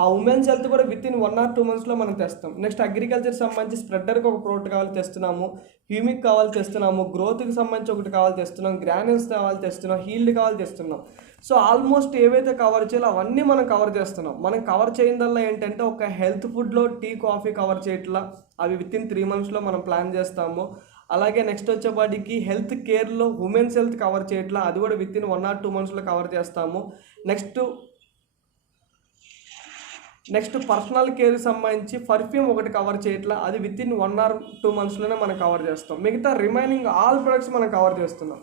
ఆ ఉమెన్స్ హెల్త్ కూడా వితిన్ 1 or 2 monthsలో మనం తెస్తాం. నెక్స్ట్ అగ్రికల్చర్ సంబంధించి స్ప్రెడర్కి ఒక ప్రోడక్ట్ కావాలి, తెస్తున్నాము. హ్యూమిక్ కావాలి, తెస్తున్నాము. గ్రోత్కి సంబంధించి ఒకటి కావాలి, తెస్తున్నాం. గ్రాన్యూల్స్ కావాలి, తెస్తున్నాం. హీల్డ్ కావాలి, తెస్తున్నాం. సో ఆల్మోస్ట్ ఏవైతే కవర్ చేయాలో అవన్నీ మనం కవర్ చేస్తున్నాం. మనం కవర్ చేయడం ఏంటంటే ఒక హెల్త్ ఫుడ్లో టీ, కాఫీ కవర్ చేయట్లా, అవి వితిన్ 3 monthsలో మనం ప్లాన్ చేస్తాము. అలాగే నెక్స్ట్ వచ్చేపాటికి హెల్త్ కేర్లో ఉమెన్స్ హెల్త్ కవర్ చేయట్లా, అది కూడా వితిన్ 1 or 2 monthsలో కవర్ చేస్తాము. నెక్స్ట్ పర్సనల్ కేర్కి సంబంధించి పర్ఫ్యూమ్ ఒకటి కవర్ చేయట్లా, అది వితిన్ 1 or 2 monthsలోనే మనం కవర్ చేస్తాం. మిగతా రిమైనింగ్ ఆల్ ప్రొడక్ట్స్ మనం కవర్ చేస్తున్నాం.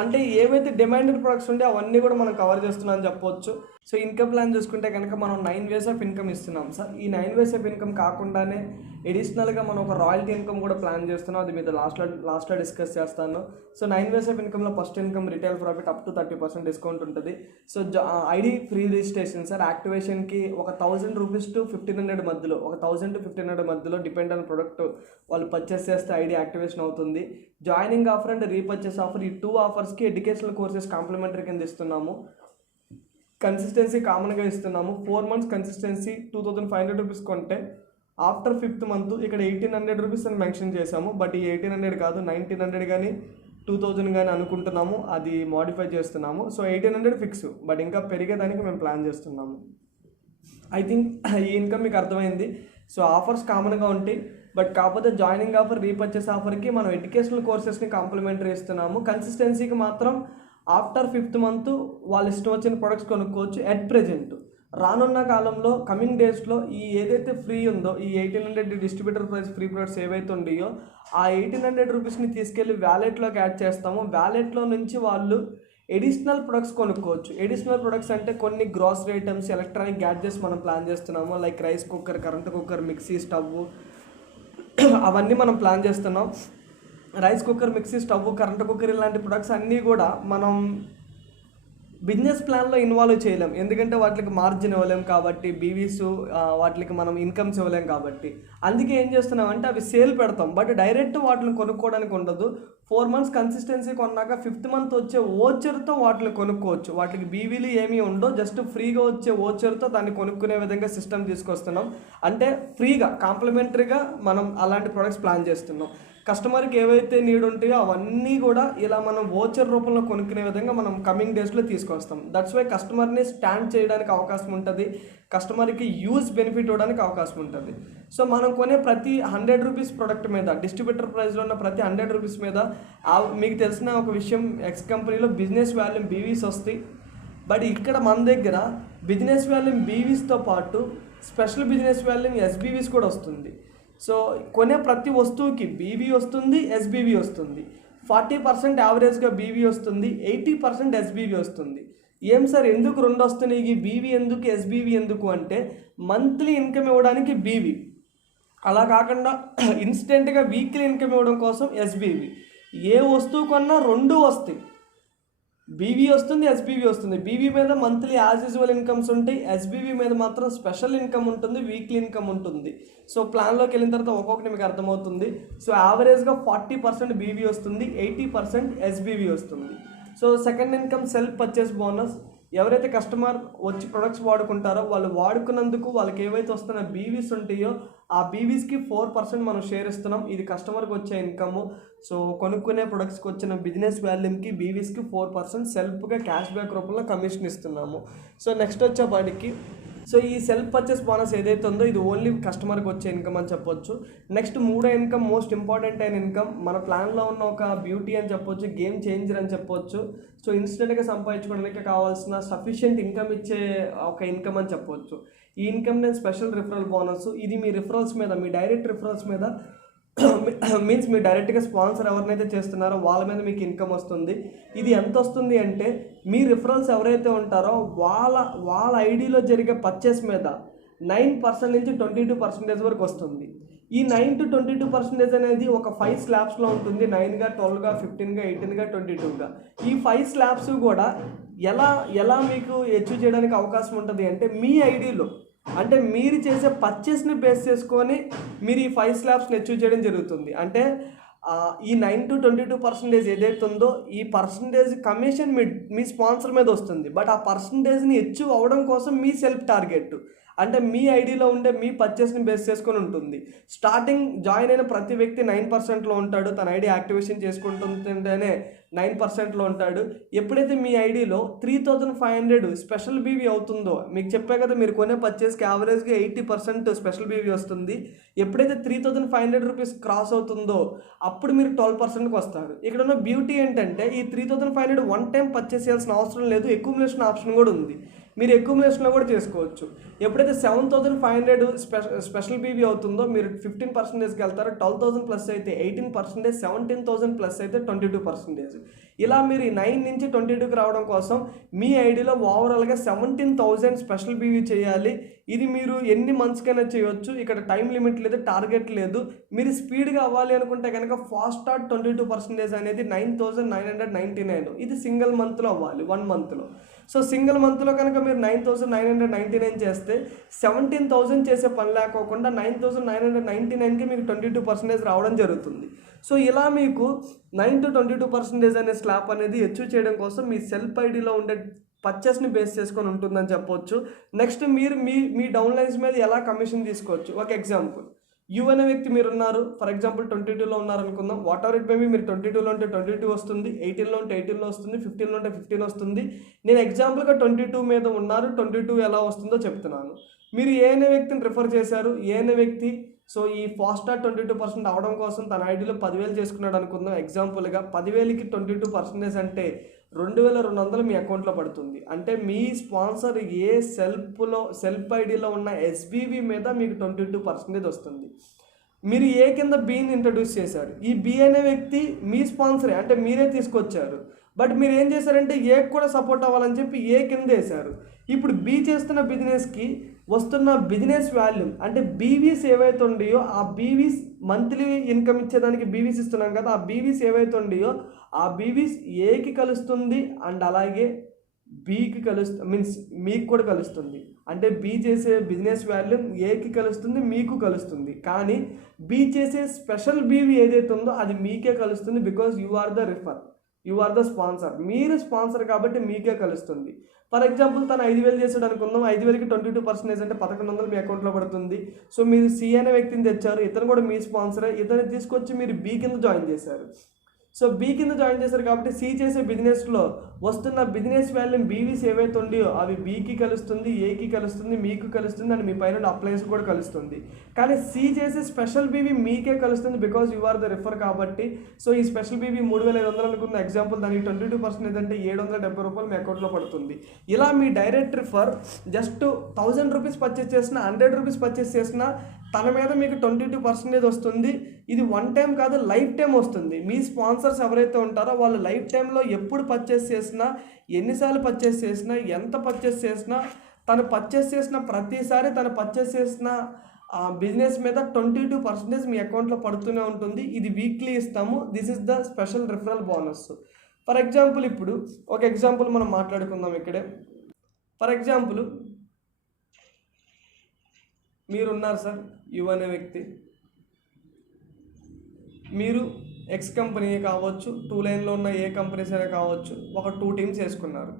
అంటే ఏవైతే డిమాండెడ్ ప్రొడక్ట్స్ ఉంటే అవన్నీ కూడా మనం కవర్ చేస్తున్నాం అని చెప్పొచ్చు. సో ఇన్కమ్ ప్లాన్ చూసుకుంటే కనుక మనం 9 ways ఆఫ్ ఇన్కమ్ ఇస్తున్నాం సార్. ఈ 9 ways ఆఫ్ ఇన్కమ్ కాకుండానే ఎడిషనల్గా మనం ఒక రాయల్టీ ఇన్కమ్ కూడా ప్లాన్ చేస్తున్నాం. అది మీతో లాస్ట్లో డిస్కస్ చేస్తాను. సో 9 ways ఆఫ్ ఇన్కమ్లో first income retail profit up to 30% discount ఉంటుంది. So ID free registration sir. యాక్టివేషన్కి ఒక 1000 rupees to 1500 మధ్యలో, ఒక 1000 to 1500 మధ్యలో డిపెండ్ ఆన్ ప్రొడక్ట్ వాళ్ళు పర్చేస్ చేస్తే ఐడి యాక్టివేషన్ అవుతుంది. Joining offer and repurchase offer, ఈ 2 ఆఫర్స్కి ఎడ్యుకేషనల్ కోర్సెస్ కాంప్లిమెంటరీ కింద ఇస్తున్నాము. కన్సిస్టెన్సీ కామన్గా ఇస్తున్నాము. 4 months కన్సిస్టెన్సీ 2500 rupees కొంటే ఆఫ్టర్ 5th month ఇక్కడ 1800 rupees అని మెన్షన్ చేశాము. బట్ ఈ 1800 కాదు, 1900 కానీ 2000 కానీ అనుకుంటున్నాము. అది మోడిఫై చేస్తున్నాము. సో 1800 ఫిక్స్, బట్ ఇంకా పెరిగేదానికి మేము ప్లాన్ చేస్తున్నాము. ఐ థింక్ ఈ ఇన్కమ్ మీకు అర్థమైంది. సో ఆఫర్స్ కామన్గా ఉంటాయి, బట్ కాకపోతే జాయినింగ్ ఆఫర్, రీపర్చేస్ ఆఫర్కి మనం ఎడ్యుకేషనల్ కోర్సెస్ని కాంప్లిమెంటరీ ఇస్తున్నాము. కన్సిస్టెన్సీకి మాత్రం ఆఫ్టర్ 5th month వాళ్ళు ఇష్టం వచ్చిన ప్రొడక్ట్స్ కొనుక్కోవచ్చు. ఎట్ ప్రెజెంట్ రానున్న కాలంలో కమింగ్ డేస్లో ఈ ఏదైతే ఫ్రీ ఉందో, ఈ 1800 డిస్ట్రిబ్యూటర్ ప్రైస్ ఫ్రీ ప్రొడక్ట్స్ ఏవైతే ఉన్నాయో ఆ 1800 రూపీస్ని తీసుకెళ్ళి వ్యాలెట్లోకి యాడ్ చేస్తాము. వ్యాలెట్లో నుంచి వాళ్ళు ఎడిషనల్ ప్రొడక్ట్స్ కొనుక్కోవచ్చు. ఎడిషనల్ ప్రొడక్ట్స్ అంటే కొన్ని గ్రాసరీ ఐటమ్స్, ఎలక్ట్రానిక్ గ్యాడ్జెట్స్ మనం ప్లాన్ చేస్తున్నాము. Like rice cooker, current cooker, mixie, stove, అవన్నీ మనం ప్లాన్ చేస్తున్నాం. Rice cooker, mixie, stove, current cooker ఇలాంటి ప్రొడక్ట్స్ అన్నీ కూడా మనం బిజినెస్ ప్లాన్లో ఇన్వాల్వ్ చేయలేం, ఎందుకంటే వాటికి మార్జిన్ ఇవ్వలేం కాబట్టి, బీవీస్ వాటికి మనం ఇన్కమ్స్ ఇవ్వలేం కాబట్టి. అందుకే ఏం చేస్తున్నామంటే అవి సేల్ పెడతాం, బట్ డైరెక్ట్ వాటిని కొనుక్కోవడానికి ఉండదు. 4 months కన్సిస్టెన్సీ కొన్నాక 5th month వచ్చే ఓచర్తో వాటిని కొనుక్కోవచ్చు. వాటికి బీవీలు ఏమీ ఉండవు, జస్ట్ ఫ్రీగా వచ్చే ఓచర్తో దాన్ని కొనుక్కునే విధంగా సిస్టమ్ తీసుకొస్తున్నాం. అంటే ఫ్రీగా కాంప్లిమెంటరీగా మనం అలాంటి ప్రొడక్ట్స్ ప్లాన్ చేస్తున్నాం. కస్టమర్కి ఏవైతే నీడ్ ఉంటాయో అవన్నీ కూడా ఇలా మనం ఓచర్ రూపంలో కొనుక్కునే విధంగా మనం కమింగ్ డేస్లో తీసుకొస్తాం. దట్స్ వై కస్టమర్ని స్టాండ్ చేయడానికి అవకాశం ఉంటుంది, కస్టమర్కి యూజ్ బెనిఫిట్ ఇవ్వడానికి అవకాశం ఉంటుంది. సో మనం కొనే ప్రతి 100 రూపీస్ ప్రోడక్ట్ మీద, డిస్ట్రిబ్యూటర్ ప్రైస్లో ఉన్న ప్రతి 100 రూపీస్ మీద మీకు తెలిసిన ఒక విషయం, ఎక్స్ కంపెనీలో బిజినెస్ వాల్యూమ్ బీవీస్ వస్తాయి. బట్ ఇక్కడ మన దగ్గర బిజినెస్ వాల్యూమ్ బీవీస్తో పాటు స్పెషల్ బిజినెస్ వాల్యూమ్ ఎస్బీవీస్ కూడా వస్తుంది. సో కొనే ప్రతి వస్తువుకి బీవీ వస్తుంది, ఎస్బీవీ వస్తుంది. 40% యావరేజ్గా బీవీ వస్తుంది, 80% ఎస్బీవీ వస్తుంది. ఏం సార్ ఎందుకు 2 వస్తున్నాయి, ఈ బీవీ ఎందుకు ఎస్బీవీ ఎందుకు అంటే మంత్లీ ఇన్కమ్ ఇవ్వడానికి బీవీ, అలా కాకుండా ఇన్స్టెంట్గా వీక్లీ ఇన్కమ్ ఇవ్వడం కోసం ఎస్బీవీ. ఏ వస్తువు కొన్నా 2 వస్తాయి, బీవీ వస్తుంది, ఎస్బీవీ వస్తుంది. బీవీ మీద మంత్లీ యాజ్ యూజువల్ ఇన్కమ్స్ ఉంటాయి, ఎస్బీవీ మీద మాత్రం స్పెషల్ ఇన్కమ్ ఉంటుంది, వీక్లీ ఇన్కమ్ ఉంటుంది. సో ప్లాన్లోకి వెళ్ళిన తర్వాత ఒక్కొక్కటి మీకు అర్థమవుతుంది. సో యావరేజ్గా 40% బీవీ వస్తుంది, 80% ఎస్బీవీ వస్తుంది. So second income self purchase bonus. ఎవరైతే కస్టమర్ వచ్చి ప్రొడక్ట్స్ వాడుకుంటారో వాళ్ళు వాడుకున్నందుకు వాళ్ళకి ఏవైతే వస్తున్న బీవీస్ ఉంటాయో ఆ బీవీస్కి 4% మనం షేర్ ఇస్తున్నాం. ఇది కస్టమర్కి వచ్చే ఇన్కమ్. సో కొనుక్కునే ప్రొడక్ట్స్కి వచ్చిన బిజినెస్ వాల్యూమ్కి బీవీస్కి 4% సెల్ఫ్గా క్యాష్ బ్యాక్ రూపంలో కమిషన్ ఇస్తున్నాము. సో నెక్స్ట్ వచ్చేపాటికి సో ఈ సెల్ఫ్ పర్చేస్ బోనస్ ఏదైతే ఉందో ఇది ఓన్లీ కస్టమర్కి వచ్చే ఇన్కమ్ అని చెప్పొచ్చు. నెక్స్ట్ మూడో ఇన్కమ్ మోస్ట్ ఇంపార్టెంట్ అయిన ఇన్కమ్, మన ప్లాన్లో ఉన్న ఒక బ్యూటీ అని చెప్పొచ్చు, గేమ్ చేంజర్ అని చెప్పొచ్చు. సో ఇన్స్టెంట్గా సంపాదించుకోవడానికి కావాల్సిన సఫిషియెంట్ ఇన్కమ్ ఇచ్చే ఒక ఇన్కమ్ అని చెప్పొచ్చు. ఈ ఇన్కమ్ నేను స్పెషల్ రిఫరల్ బోనస్. ఇది మీ రిఫరల్స్ మీద, మీ డైరెక్ట్ రిఫరల్స్ మీద మీన్స్ మీరు డైరెక్ట్గా స్పాన్సర్ ఎవరినైతే చేస్తున్నారో వాళ్ళ మీద మీకు ఇన్కమ్ వస్తుంది. ఇది ఎంత వస్తుంది అంటే మీ రిఫరల్స్ ఎవరైతే ఉంటారో వాళ్ళ ఐడిలో జరిగే పర్చేస్ మీద 9% నుంచి 22% వరకు వస్తుంది. ఈ 9 to 22% అనేది ఒక 5 స్లాబ్స్లో ఉంటుంది. 9గా, 12గా, 15గా, 18గా, 22గా. ఈ 5 స్లాబ్స్ కూడా ఎలా మీకు అచీవ్ చేయడానికి అవకాశం ఉంటుంది అంటే మీ ఐడిలో, అంటే మీరు చేసే పర్చేస్ని బేస్ చేసుకొని మీరు ఈ 5 స్లాబ్స్ని అచీవ్ చేయడం జరుగుతుంది. అంటే ఈ 9 to 22% ఏదైతే ఉందో ఈ పర్సంటేజ్ కమిషన్ మీ స్పాన్సర్ మీద వస్తుంది. బట్ ఆ పర్సంటేజ్ని అచీవ్ అవ్వడం కోసం మీ సెల్ఫ్ టార్గెట్, అంటే మీ ఐడిలో ఉండే మీ పర్చేస్ని బేస్ చేసుకొని ఉంటుంది. స్టార్టింగ్ జాయిన్ అయిన ప్రతి వ్యక్తి 9%లో ఉంటాడు, తన ఐడి యాక్టివేషన్ చేసుకుంటుంటేనే 9%లో ఉంటాడు. ఎప్పుడైతే మీ ఐడిలో 3500 స్పెషల్ బీవీ అవుతుందో, మీకు చెప్పే కదా మీరు కొనే పర్చేస్కి యావరేజ్గా 80% స్పెషల్ బీవీ వస్తుంది. ఎప్పుడైతే 3500 రూపీస్ క్రాస్ అవుతుందో అప్పుడు మీరు 12%కి వస్తారు. ఇక్కడ ఉన్న బ్యూటీ ఏంటంటే ఈ 3500 వన్ టైం పర్చేస్ చేయాల్సిన అవసరం లేదు, అక్యుములేషన్ ఆప్షన్ కూడా ఉంది. మీరు అక్యుములేషన్లో కూడా చేసుకోవచ్చు. ఎప్పుడైతే 7500 స్పెషల్ బీవీ అవుతుందో మీరు 15%కి వెళ్తారు. 12000 ప్లస్ అయితే 18%, 17000 ప్లస్ అయితే 22%. ఇలా మీరు 9 నుంచి 22కి రావడం కోసం మీ ఐడిలో ఓవరాల్గా 17000 స్పెషల్ బీవీ చేయాలి. ఇది మీరు ఎన్ని మంత్స్కైనా చేయవచ్చు, ఇక్కడ టైం లిమిట్ లేదు, టార్గెట్ లేదు. మీరు స్పీడ్గా అవ్వాలి అనుకుంటే కనుక ఫాస్ట్ స్టార్ట్ 22% అనేది 9999. ఇది సింగిల్ మంత్లో అవ్వాలి, 1 మంత్లో. సో సింగిల్ మంత్లో కనుక మీరు 9999 చేస్తే 17000 చేసే పని లేకోకుండా 9999కి మీకు 22% రావడం జరుగుతుంది. సో ఇలా మీకు 9 to 22% అనే స్లాబ్ అనేది అచీవ్ చేయడం కోసం మీ సెల్ఫ్ ఐడిలో ఉండే పర్చేస్ని బేస్ చేసుకొని ఉంటుందని చెప్పొచ్చు. నెక్స్ట్ మీరు మీ డౌన్లైన్స్ మీద ఎలా కమిషన్ తీసుకోవచ్చు. ఒక ఎగ్జాంపుల్, యూ అనే వ్యక్తి మీరు ఉన్నారు, ఫర్ ఎగ్జాంపుల్ 22లో ఉన్నారనుకుందాం. వాట్ ఎవర్ ఇట్ మేబీ, మీరు 22లో ఉంటే 22 వస్తుంది, 18లో ఉంటే 18లో వస్తుంది, 15లో ఉంటే 15 వస్తుంది. నేను ఎగ్జాంపుల్గా 22 మీద ఉన్నారు, 22 ఎలా వస్తుందో చెప్తున్నాను. మీరు ఏ అనే వ్యక్తిని రిఫర్ చేశారు, ఏ అనే వ్యక్తి సో ఈ ఫాస్ట్ 22% అవడం కోసం తన ఐడిలో 10,000 చేసుకున్నాడు అనుకుందాం. ఎగ్జాంపుల్గా 10,000కి 22% అంటే 2200 మీ అకౌంట్లో పడుతుంది. అంటే మీ స్పాన్సర్ ఏ సెల్ఫ్ ఐడిలో ఉన్న ఎస్బీవీ మీద మీకు 22% వస్తుంది. మీరు ఏ కింద బీని ఇంట్రడ్యూస్ చేశారు, ఈ బి అనే వ్యక్తి మీ స్పాన్సరే, అంటే మీరే తీసుకొచ్చారు. బట్ మీరు ఏం చేశారంటే ఏకి కూడా సపోర్ట్ అవ్వాలని చెప్పి ఏ కింద వేశారు. ఇప్పుడు బి చేస్తున్న బిజినెస్కి వస్తున్న బిజినెస్ వాల్యూమ్ అంటే బీవీస్ ఏవైతే ఉన్నాయో ఆ బీవీస్ మంత్లీ ఇన్కమ్ ఇచ్చేదానికి బీవీస్ ఇస్తున్నాం కదా, ఆ బీవీస్ ఏవైతే ఉన్నాయో ఆ బీవీస్ ఏకి కలుస్తుంది. అండ్ అలాగే బీకి మీన్స్ మీకు కూడా కలుస్తుంది. అంటే బి చేసే బిజినెస్ వాల్యూమ్ ఏకి కలుస్తుంది, మీకు కలుస్తుంది. కానీ బి చేసే స్పెషల్ బీవి ఏదైతే ఉందో అది మీకే కలుస్తుంది. Because you are the refer, you are the sponsor. మీరు స్పాన్సర్ కాబట్టి మీకే కలుస్తుంది. ఫర్ ఎగ్జాంపుల్ తను 5,000 చేసాడు అనుకుందాం. 5,000కి 22% అంటే 1,100 మీ అకౌంట్లో పడుతుంది. సో మీరు సి అనే వ్యక్తిని తెచ్చారు, ఇతను కూడా మీ స్పాన్సరే. ఇతను తీసుకొచ్చి మీరు బి కింద జాయిన్ చేశారు. సో బి కింద జాయిన్ చేశారు కాబట్టి సి చేసే బిజినెస్లో వస్తున్న బిజినెస్ వాల్యూమ్ బీవీస్ ఏవైతే ఉండయో అవి బీకి కలుస్తుంది, ఏకి కలుస్తుంది, మీకు కలుస్తుంది, అండ్ మీ పైన అప్లయన్స్ కూడా కలుస్తుంది. కానీ సి చేసే స్పెషల్ బీవీ మీకే కలుస్తుంది because you are the refer కాబట్టి. సో ఈ స్పెషల్ బీవీ 3,500 అనుకున్న ఎగ్జాంపుల్, దానికి 22% ఏదంటే 770 రూపాయలు మీ అకౌంట్లో పడుతుంది. ఇలా మీ direct refer just 1,000 rupees purchase చేసిన, 100 రూపీస్ పర్చేస్ చేసిన తన మీద మీకు 22% వస్తుంది. ఇది వన్ టైం కాదు, లైఫ్ టైం వస్తుంది. మీ స్పాన్సర్స్ ఎవరైతే ఉంటారో వాళ్ళు లైఫ్ టైంలో ఎప్పుడు పర్చేస్ చేసినా, ఎన్నిసార్లు పర్చేస్ చేసినా, ఎంత పర్చేస్ చేసినా, తను పర్చేస్ చేసిన ప్రతిసారి తను పర్చేస్ చేసిన బిజినెస్ మీద 22% మీ అకౌంట్లో పడుతూనే ఉంటుంది. ఇది వీక్లీ ఇస్తాము. This is the special referral bonus. For example ఇప్పుడు ఒక ఎగ్జాంపుల్ మనం మాట్లాడుకుందాం ఇక్కడే. ఫర్ ఎగ్జాంపుల్ మీరున్నారు సార్, యు అనే వ్యక్తి. మీరు ఎక్స్ కంపెనీ కావచ్చు, 2 లైన్లో ఉన్న ఏ కంపెనీస్ అయినా కావచ్చు, ఒక 2 టీమ్స్ వేసుకున్నారు.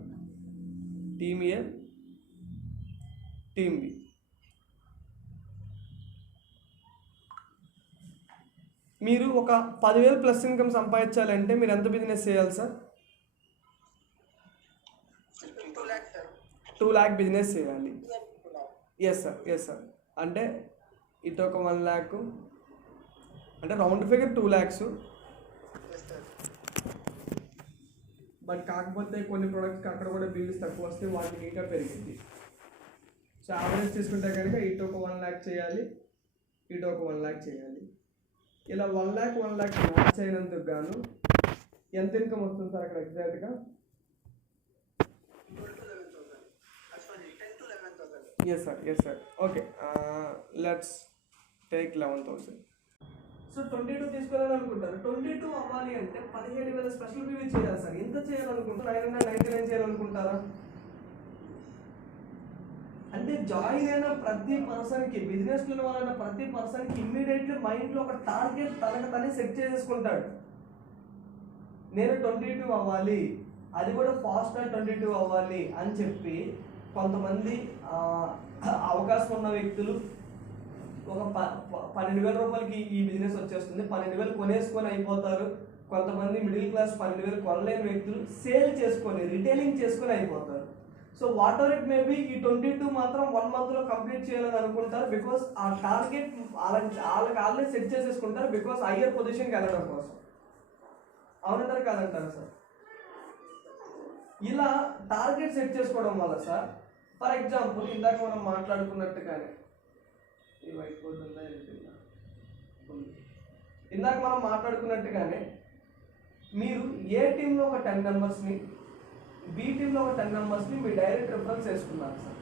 టీమ్ ఏ, టీమ్ బి. మీరు ఒక 10,000 ప్లస్ ఇన్కమ్ సంపాదించాలంటే మీరు ఎంత బిజినెస్ చేయాలి సార్? 2 lakh బిజినెస్ చేయాలి. Yes sir, yes sir. అంటే ఇటు ఒక 1 lakh, అంటే రౌండ్ ఫిగర్ 2 lakhs. బట్ కాకపోతే కొన్ని ప్రోడక్ట్స్కి అక్కడ కూడా బిల్స్ తక్కువ వస్తే వాటికి ఇంకా పెరిగింది. సో యావరేజ్ తీసుకుంటే కనుక ఇటు ఒక 1 lakh చేయాలి, ఇటు ఒక 1 lakh చేయాలి. ఇలా 1 lakh మ్యాచ్ అయినందుకు గాను ఎంత ఇన్కమ్ వస్తుంది సార్ అక్కడ ఎగ్జాక్ట్గా? Yes sir, yes sir. Okay, let's take 11,000. So 22 తీసుకోవాలని అనుకుంటారు. 22 అవ్వాలి అంటే 17,000 స్పెషల్ బీవీ చేయాలి సార్. ఎంత చేయాలనుకుంటారు? 999 చేయాలనుకుంటారా? అంటే జాయిన్ అయిన ప్రతి పర్సన్కి, బిజినెస్లో వాళ్ళైన ప్రతి పర్సన్కి ఇమ్మీడియట్లీ మైండ్లో ఒక టార్గెట్ తనకు తనే సెట్ చేసేసుకుంటాడు. నేను 22 అవ్వాలి, అది కూడా ఫాస్ట్గా 22 అవ్వాలి అని చెప్పి కొంతమంది అవకాశం ఉన్న వ్యక్తులు ఒక 12,000 రూపాయలకి ఈ బిజినెస్ వచ్చేస్తుంది, 12,000 కొనేసుకొని అయిపోతారు. కొంతమంది మిడిల్ క్లాస్ 12,000 కొనలేని వ్యక్తులు సేల్ చేసుకొని, రిటైలింగ్ చేసుకొని అయిపోతారు. So what ever it maybe, ఈ 22 మాత్రం 1 monthలో కంప్లీట్ చేయాలని అనుకుంటారు. బికాస్ ఆ టార్గెట్ వాళ్ళకి ఆల్రెడీ సెట్ చేసేసుకుంటారు. బికాస్ హయ్యర్ పొజిషన్కి వెళ్ళడం కోసం. అవునంటారు కాదంటారు సార్? ఇలా టార్గెట్ సెట్ చేసుకోవడం వల్ల సార్, ఫర్ ఎగ్జాంపుల్ ఇందాక మనం మాట్లాడుకున్నట్టుగానే ఈ వైట్ బోర్డ్ ఉందా, ఇందాక మనం మాట్లాడుకున్నట్టుగానే మీరు ఏ టీంలో ఒక 10 మెంబర్స్ని, బి టీంలో ఒక 10 మెంబర్స్ని మీ డైరెక్ట్ రిఫరెన్స్ వేసుకున్నారు సార్.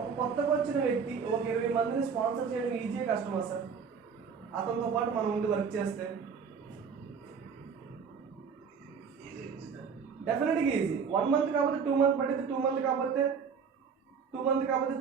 ఒక కొత్తగా వచ్చిన వ్యక్తి ఒక 20 మందిని స్పాన్సర్ చేయడం ఈజీ కష్టమా సార్? అతనితో పాటు మనం ఉండి వర్క్ చేస్తే డెఫినెట్గా ఈజీ. 1 month కాకపోతే 2 months పట్టింది, 2 months కాకపోతే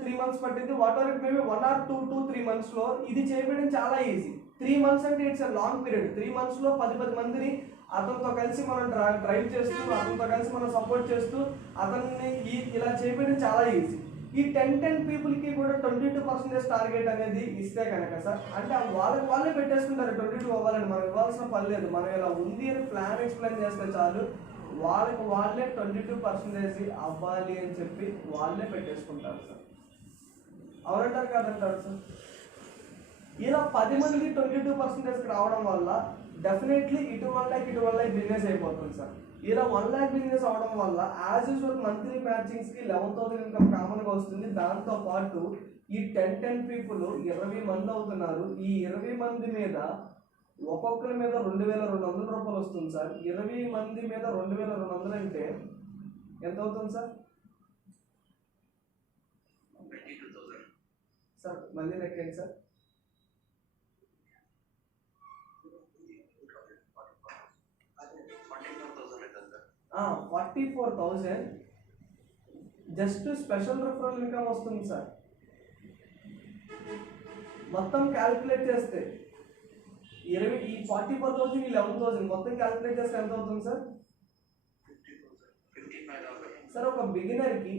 3 months పట్టింది. What ever it maybe 1 or 2 to 3 monthsలో ఇది చేయడం చాలా ఈజీ. 3 months అంటే ఇట్స్ అ లాంగ్ పీరియడ్. 3 monthsలో 10 మందిని అతనితో కలిసి మనం డ్రైవ్ చేస్తూ, అతనితో కలిసి మనం సపోర్ట్ చేస్తూ అతన్ని ఇలా చేయడం చాలా ఈజీ. ఈ 10 పీపుల్కి కూడా 22% టార్గెట్ అనేది ఇస్తే కనుక సార్, అంటే వాళ్ళే పెట్టేసుకుంటారు 22 అవ్వాలని. మనం ఇవ్వాల్సిన పని లేదు. మనం ఇలా ఉంది అని ప్లాన్ ఎక్స్ప్లెయిన్ చేస్తే చాలు, వాళ్ళే 22% అవ్వాలి అని చెప్పి వాళ్ళే పెట్టేసుకుంటారు సార్. అవునంటారు కాదంటారు సార్? ఇలా 10 మంది 22%కి రావడం వల్ల డెఫినెట్లీ ఇటు వల్ల బిజినెస్ అయిపోతుంది సార్. ఇలా 1 lakh బిజినెస్ అవడం వల్ల యాజ్ యూజువల్ మంత్లీ మ్యాచింగ్స్కి 11,000 ఇన్కమ్ కామన్గా వస్తుంది. దాంతోపాటు ఈ 10 పీపుల్ 20 మంది అవుతున్నారు. ఈ 20 మంది మీద ఒక్కొక్కరి మీద 2,200 రూపాయలు వస్తుంది సార్. 20 మంది మీద 2,200 అంటే ఎంత అవుతుంది సార్? సార్ మళ్ళీ లెక్కండి sir. 44,000 just special referral income వస్తుంది సార్. మొత్తం క్యాలిక్యులేట్ చేస్తే ఈ 44,000 ఈ 11,000 మొత్తం క్యాలిక్యులేట్ చేస్తే ఎంత అవుతుంది సార్? సార్ ఒక బిగినర్కి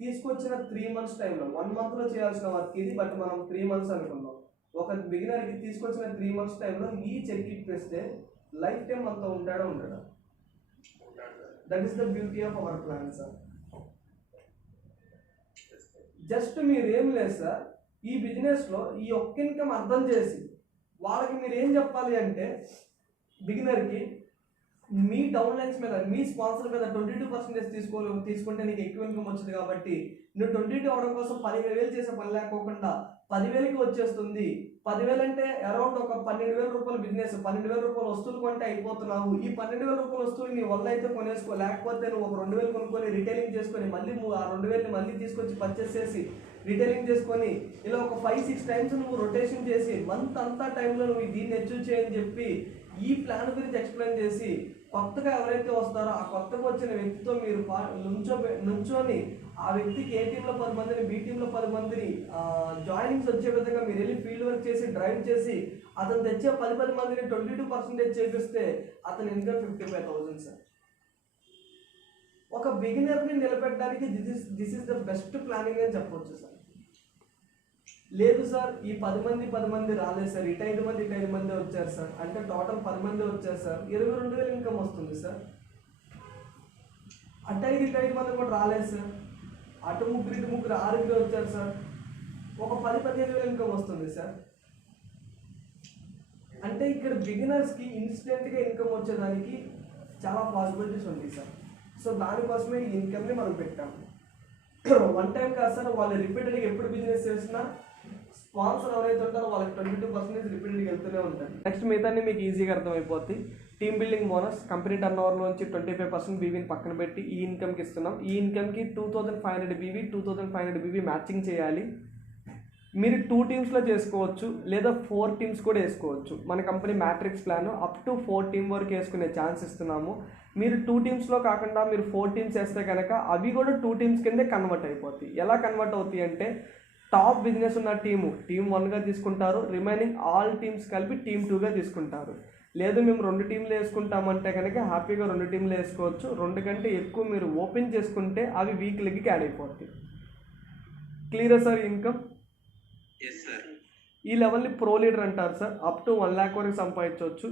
తీసుకొచ్చిన 3 months టైంలో 1 monthలో చేయాల్సిన వర్క్ ఇది, బట్ మనం 3 months అనుకున్నాం. ఒక బిగినర్కి తీసుకొచ్చిన 3 months టైంలో ఈ చెక్ ఇప్పిస్తే లైఫ్ టైం అంతా ఉంటాడా ఉండడా? That is the beauty of our plan sir. Just మీరేం లేదు సార్, ఈ బిజినెస్లో ఈ ఒక్క ఇన్కమ్ అర్థం చేసి వాళ్ళకి మీరు ఏం చెప్పాలి అంటే, బిగినర్కి మీ డౌన్ లైన్స్ మీద మీ స్పాన్సర్ మీద 22% తీసుకుంటే నీకు ఎక్కువ ఇన్కమ్ వచ్చింది కాబట్టి నువ్వు 22 అవడం కోసం 15,000 చేసే పని లేకోకుండా 10,000కి వచ్చేస్తుంది. 10,000 అంటే అరౌండ్ ఒక 12,000 రూపాయల బిజినెస్. 12,000 రూపాయల వస్తువులు కొంటే అయిపోతున్నావు. ఈ 12,000 రూపాయల వస్తువులు నీ వల్ల అయితే కొనేసుకో, లేకపోతే నువ్వు ఒక 2,000 కొనుక్కొని రిటైలింగ్ చేసుకొని మళ్ళీ ఆ 2,000ని మళ్ళీ తీసుకొచ్చి పర్చేస్ చేసి రిటైలింగ్ చేసుకొని ఇలా ఒక 5-6 times నువ్వు రొటేషన్ చేసి మంత్ అంతా టైంలో నువ్వు దీన్ని అచీవ్ చేయని చెప్పి ఈ ప్లాన్ గురించి ఎక్స్ప్లెయిన్ చేసి కొత్తగా ఎవరైతే వస్తారో ఆ కొత్తగా వచ్చిన వ్యక్తితో మీరు నుంచొని ఆ వ్యక్తికి ఏ టీంలో 10 మందిని, బి టీంలో 10 మందిని జాయినింగ్స్ వచ్చే విధంగా మీరు వెళ్ళి ఫీల్డ్ వర్క్ చేసి డ్రైవ్ చేసి అతను తెచ్చే 10 మందిని 22% చేపిస్తే అతని ఇన్కమ్ 55,000 సార్. ఒక బిగినర్ని నిలబెట్టడానికి this is the best planning అని చెప్పవచ్చు సార్. లేదు సార్ ఈ 10 మంది రాలేదు సార్, ఇటు 5 మంది వచ్చారు సార్ అంటే టోటల్ 10 మంది వచ్చారు సార్, 22,000 ఇన్కమ్ వస్తుంది సార్. అటు 5 మంది కూడా రాలేదు సార్, అటు ముగ్గురు 6 వచ్చారు సార్, ఒక 15,000 ఇన్కమ్ వస్తుంది సార్. అంటే ఇక్కడ బిగినర్స్కి ఇన్స్టెంట్గా ఇన్కమ్ వచ్చేదానికి చాలా పాసిబిలిటీస్ ఉంది సార్. సో దానికోసమే ఈ ఇన్కమ్ని మనం పెట్టాము. 1 time కాదు సార్, వాళ్ళు రిపీటెడ్గా ఎప్పుడు బిజినెస్ చేసినా స్పాన్సర్ ఎవరైతే ఉంటారో వాళ్ళకి 22% రిపీటెడ్గా వెళ్తూనే ఉంటుంది. నెక్స్ట్ మిగతాన్ని మీకు ఈజీగా అర్థమైపోద్ది. టీమ్ బిల్డింగ్ బోనస్ కంపెనీ టర్న్ ఓవర్లోంచి 25% బీవీని పక్కన పెట్టి ఈ ఇన్కమ్కి ఇస్తున్నాం. ఈ ఇన్కమ్కి 2,500 బీవీ 2,500 బీవీ మ్యాచింగ్ చేయాలి. మీరు 2 teamsలో చేసుకోవచ్చు, లేదా 4 teams కూడా వేసుకోవచ్చు. మన company matrix plan up to 4 team వరకు వేసుకునే ఛాన్స్ ఇస్తున్నాము. మీరు 2 teamsలో కాకుండా మీరు 4 teams వేస్తే కనుక అవి కూడా 2 teams కిందే కన్వర్ట్ అయిపోతాయి. ఎలా కన్వర్ట్ అవుతాయి అంటే, టాప్ బిజినెస్ ఉన్న టీమ్ 1గా తీసుకుంటారు, రిమైనింగ్ ఆల్ టీమ్స్ కలిపి టీమ్ 2గా తీసుకుంటారు. లేదు మేము 2 teamలు వేసుకుంటామంటే కనుక హ్యాపీగా 2 teamలు వేసుకోవచ్చు. 2 కంటే ఎక్కువ మీరు ఓపెన్ చేసుకుంటే అవి వీక్లీకి యాడ్ అయిపోతాయి. క్లియరా సార్ ఇన్కమ్? ఈ లెవెల్ని ప్రో లీడర్ అంటారు సార్. అప్ టు 1 lakh వరకు సంపాదించవచ్చు.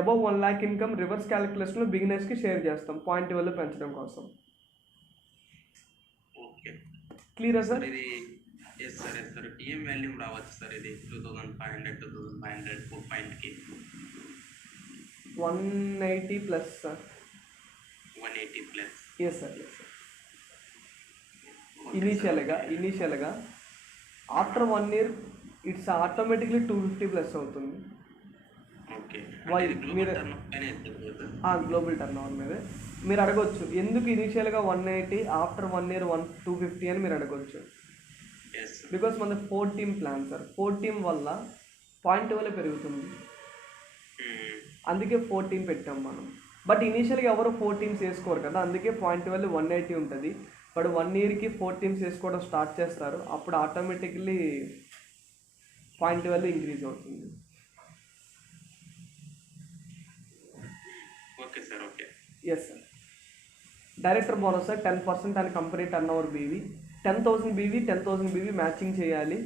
అబౌవ్ 1 lakh ఇన్కమ్ రివర్స్ క్యాలిక్యులేషన్లో బిగినర్స్కి షేర్ చేస్తాం పాయింట్ వల్ల పెంచడం కోసం. క్లియరా సార్? టీఎం వాల్యూమ్ రావచ్చు సార్. ఇది 2,500 4 పాయింట్కి 180 plus sir. 180 plus. Yes sir. ఇనీషియల్గా after 1 year it's automatically 250 plus అవుతుంది. గ్లోబల్ టర్న్ ఓవర్ మీద మీరు అడగొచ్చు, ఎందుకు ఇనీషియల్గా 180 ఆఫ్టర్ 1 year 250 అని మీరు అడగొచ్చు. బికాస్ మన 4 team ప్లాన్ సార్. 4 team వల్ల పాయింట్ వల్ల పెరుగుతుంది, అందుకే 4 team పెట్టాం మనం. బట్ ఇనీషియల్గా ఎవరు 4 teams వేసుకోరు కదా, అందుకే పాయింట్ వల్ల 180 ఉంటుంది. బట్ 1 yearకి 4 teams వేసుకోవడం స్టార్ట్ చేస్తారు, అప్పుడు ఆటోమేటిక్లీ పాయింట్ వల్ల ఇంక్రీజ్ అవుతుంది. Okay sir. Okay. Yes sir. Director bonus sir 10% అని company turnover BV 10,000 BV matching చేయాలి.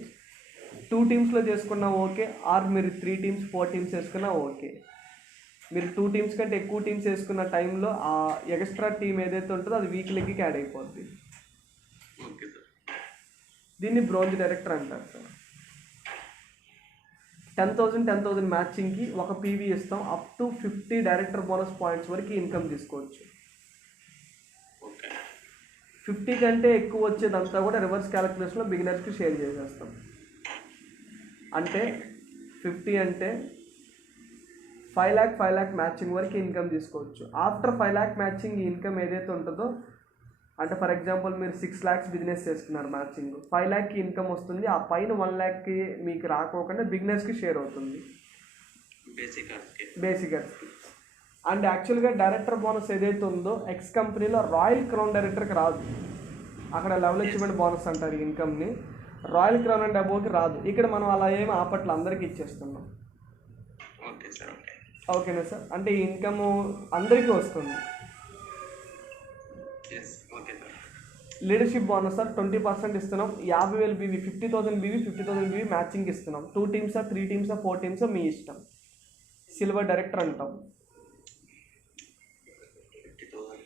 2 teamsలో చేసుకున్నా ఓకే, ఆర్ మీరు 3 teams 4 teams వేసుకున్నా ఓకే. మీరు 2 teams కంటే ఎక్కువ టీమ్స్ వేసుకున్న టైంలో ఆ ఎక్స్ట్రా టీం ఏదైతే ఉంటుందో అది వీక్లీకి యాడ్ అయిపోద్ది. దీన్ని బ్రోంజ్ డైరెక్టర్ అంటారు సార్. 10,000 మ్యాచింగ్కి ఒక పీవీ ఇస్తాం. Up to 50 director bonus points వరకు ఇన్కమ్ తీసుకోవచ్చు. 50 కంటే ఎక్కువ వచ్చేదంతా కూడా రివర్స్ క్యాలిక్యులేషన్లో బిగినర్స్కి షేర్ చేసేస్తాం. అంటే 50 అంటే 5 lakh మ్యాచింగ్ వరకు ఇన్కమ్ తీసుకోవచ్చు. ఆఫ్టర్ 5 lakh మ్యాచింగ్ ఇన్కమ్ ఏదైతే ఉంటుందో, అంటే ఫర్ ఎగ్జాంపుల్ మీరు 6 lakhs బిజినెస్ చేసుకున్నారు, మ్యాచింగ్ 5 lakh ఇన్కమ్ వస్తుంది. ఆ పైన 1 lakh మీకు రాకోకుండా బిగినర్స్కి షేర్ అవుతుంది, బేసికర్స్కి. అండ్ యాక్చువల్గా డైరెక్టర్ బోనస్ ఏదైతే ఉందో ఎక్స్ కంపెనీలో రాయల్ క్రౌన్ డైరెక్టర్కి రాదు. అక్కడ లెవెల్ అచీవ్మెంట్ బోనస్ అంటారు ఇన్కమ్ని. రాయల్ క్రౌన్ అండ్ అబోవ్కి రాదు. ఇక్కడ మనం అలా ఏమి ఆపట్ల, అందరికీ ఇచ్చేస్తున్నాం. Okay sir. ఓకే. ఓకేనా సార్? అంటే ఈ ఇన్కమ్ అందరికీ వస్తుంది. Okay sir. Leadership bonus sir 20% ఇస్తున్నాం. 50,000 బీవీ, 50,000 బీవీ, 50,000 బీవీ మ్యాచింగ్ ఇస్తున్నాం. 2 టీమ్సా, 3 టీమ్సా, 4 టీమ్సా మీ ఇష్టం. సిల్వర్ డైరెక్టర్ అంటాం. 50,000.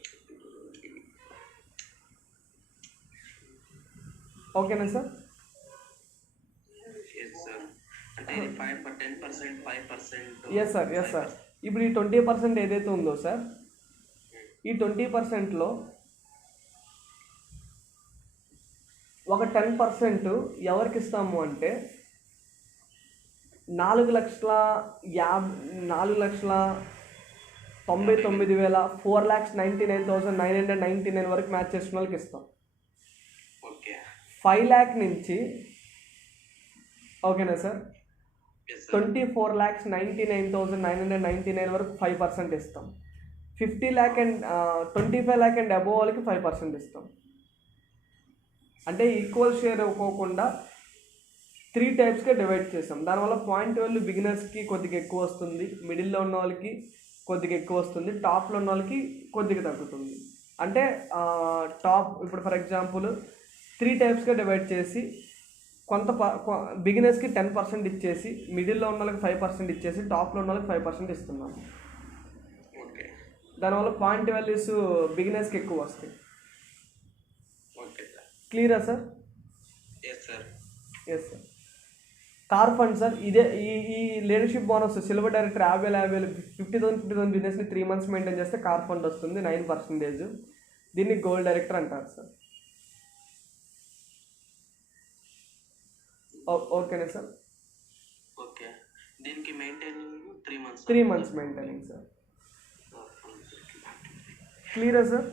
ఓకేనా సార్? సార్ అంటే ఇది 10%, 5%. Yes sir, yes sir. ఇప్పుడు ఈ 20% ఏదైతే ఉందో సార్, ఈ 20%లో ఒక 10% ఎవరికి ఇస్తాము అంటే 4,99,000 4,99,999 వరకు మ్యాచ్ చేసిన వాళ్ళకి ఇస్తాం. ఓకే. 5 lakh నుంచి, ఓకేనా సార్, 24,99,999 వరకు 5% ఇస్తాం. 50 lakh and 25 lakh and above వాళ్ళకి 5% ఇస్తాం. అంటే ఈక్వల్ షేర్ ఇవ్వకుండా 3 టైప్స్గా డివైడ్ చేస్తాం. దానివల్ల పాయింట్ వాల్యూ బిగినర్స్కి కొద్దిగా ఎక్కువ వస్తుంది, మిడిల్లో ఉన్న వాళ్ళకి కొద్దిగా ఎక్కువ వస్తుంది, టాప్లో ఉన్న వాళ్ళకి కొద్దిగా తగ్గుతుంది. అంటే టాప్ ఇప్పుడు ఫర్ ఎగ్జాంపుల్ 3 టైప్స్గా డివైడ్ చేసి కొంత బిగినర్స్కి 10% ఇచ్చేసి, మిడిల్లో ఉన్న వాళ్ళకి 5% ఇచ్చేసి, టాప్లో ఉన్న వాళ్ళకి 5% ఇస్తున్నాం. ఓకే. దానివల్ల పాయింట్ వాల్యూస్ బిగినర్స్కి ఎక్కువ వస్తాయి. Okay sir. క్లియరా sir? Yes sir. Yes sir. Car fund sir, ఇదే ఈ లీడర్షిప్ బోనస్ సిల్వర్ డైరెక్టర్ 50,000 50,000 బిజినెస్ని 3 months మెయింటైన్ చేస్తే కార్ ఫండ్ వస్తుంది 9%. దీన్ని గోల్డ్ డైరెక్టర్ అంటారు సార్. ఓకేనా సార్? ఓకే. దీనికి maintaining 3 months. 3 months maintaining sir. క్లియరా సార్?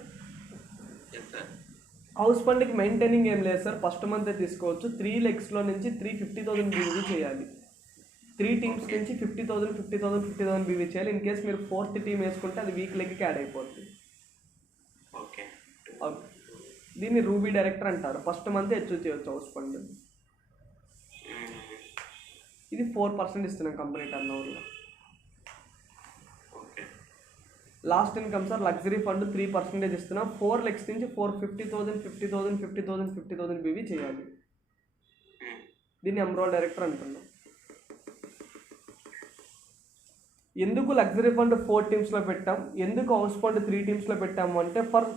Yes sir. హౌస్ ఫండ్కి మెయింటైనింగ్ ఏం లేదు సార్, ఫస్ట్ మంతే తీసుకోవచ్చు. 3 legsలో నుంచి 50,000 బీవీ చేయాలి. 3 teams నుంచి 50,000 బీవీ చేయాలి. ఇన్ కేస్ మీరు 4th team వేసుకుంటే అది వీక్ లెగ్కి యాడ్ అయిపోతుంది. ఓకే. దీన్ని రూబీ డైరెక్టర్ అంటారు. ఫస్ట్ మంత్ అచీవ్ చేయవచ్చు హౌస్ ఫండ్. ఇది 4% ఇస్తున్నాం కంపెనీ టర్న్ ఓవర్లో. Okay. Last income sir luxury fund 3% ఇస్తున్నాం. 4 legs నుంచి 50,000 బీవీ చేయాలి. దీన్ని ఎంబ్రాయిడ్ డైరెక్టర్ అంటున్నాం. ఎందుకు లగ్జరీ ఫండ్ 4 teamsలో పెట్టాం, ఎందుకు హౌస్ ఫండ్ 3 teamsలో పెట్టాము అంటే ఫర్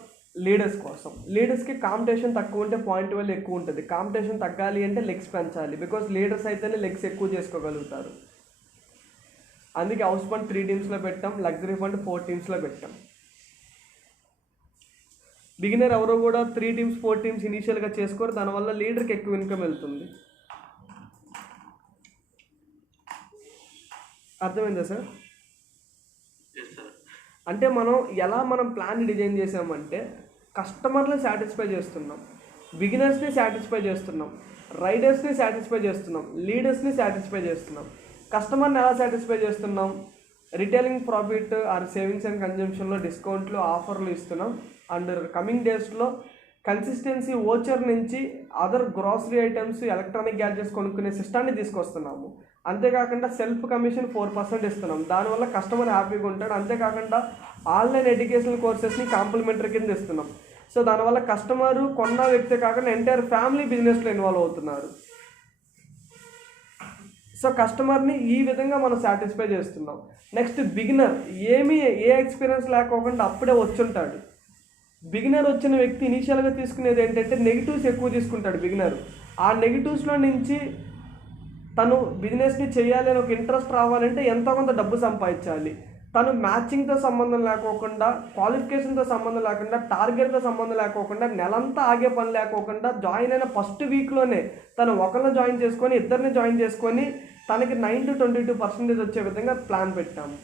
లీడర్స్ కోసం. లీడర్స్కి కాంపిటీషన్ తక్కువ ఉంటే పాయింట్ వాల్యూ ఎక్కువ ఉంటుంది. కాంపిటీషన్ తగ్గాలి అంటే లెగ్స్ పెంచాలి, బికాస్ లీడర్స్ అయితేనే లెగ్స్ ఎక్కువ చేసుకోగలుగుతారు. అందుకే హౌస్ ఫండ్ 3 teamsలో పెట్టాం, లగ్జరీ ఫండ్ 4 teamsలో పెట్టాం. బిగినర్ ఎవరో కూడా 3 teams 4 teams ఇనీషియల్గా చేసుకోరు, దానివల్ల లీడర్కి ఎక్కువ ఇన్కమ్ వెళ్తుంది. అర్థమైందా సార్? అంటే మనం ప్లాన్ డిజైన్ చేసామంటే కస్టమర్ని సాటిస్ఫై చేస్తున్నాం, బిగినర్స్ని సాటిస్ఫై చేస్తున్నాం, రైడర్స్ని సాటిస్ఫై చేస్తున్నాం, లీడర్స్ని సాటిస్ఫై చేస్తున్నాం. కస్టమర్ని ఎలా సాటిస్ఫై చేస్తున్నాం? Retailing profit or savings and కన్జంప్షన్లో డిస్కౌంట్లు ఆఫర్లు ఇస్తున్నాం. అండ్ కమింగ్ డేస్లో కన్సిస్టెన్సీ ఓచర్ నుంచి other grocery items electronic gadgets కొనుక్కునే సిస్టాన్ని తీసుకొస్తున్నాము. అంతేకాకుండా సెల్ఫ్ కమిషన్ 4% ఇస్తున్నాం. దానివల్ల కస్టమర్ హ్యాపీగా ఉంటాడు. అంతేకాకుండా ఆన్లైన్ ఎడ్యుకేషనల్ కోర్సెస్ని కాంప్లిమెంటరీ కింద ఇస్తున్నాం. సో దానివల్ల కస్టమరు కొన్న వ్యక్తే కాకుండా ఎంటైర్ ఫ్యామిలీ బిజినెస్లో ఇన్వాల్వ్ అవుతున్నారు. సో కస్టమర్ని ఈ విధంగా మనం సాటిస్ఫై చేస్తున్నాం. నెక్స్ట్ బిగినర్ ఏ ఎక్స్పీరియన్స్ లేకోకుండా అప్పుడే వచ్చుంటాడు. బిగినర్ వచ్చిన వ్యక్తి ఇనీషియల్గా తీసుకునేది ఏంటంటే నెగిటివ్స్ ఎక్కువ తీసుకుంటాడు బిగినర్. ఆ నెగిటివ్స్లో నుంచి తను బిజినెస్ని చేయాలి అని ఒక ఇంట్రెస్ట్ రావాలంటే ఎంతో కొంత డబ్బు సంపాదించాలి. తను మ్యాచింగ్తో సంబంధం లేకోకుండా, క్వాలిఫికేషన్తో సంబంధం లేకుండా, టార్గెట్తో సంబంధం లేకోకుండా, నెలంతా ఆగే పని లేకోకుండా జాయిన్ అయిన ఫస్ట్ వీక్లోనే తను ఒకరిని జాయిన్ చేసుకొని, ఇద్దరిని జాయిన్ చేసుకొని తనకి 9 to 22% వచ్చే విధంగా ప్లాన్ పెట్టాము.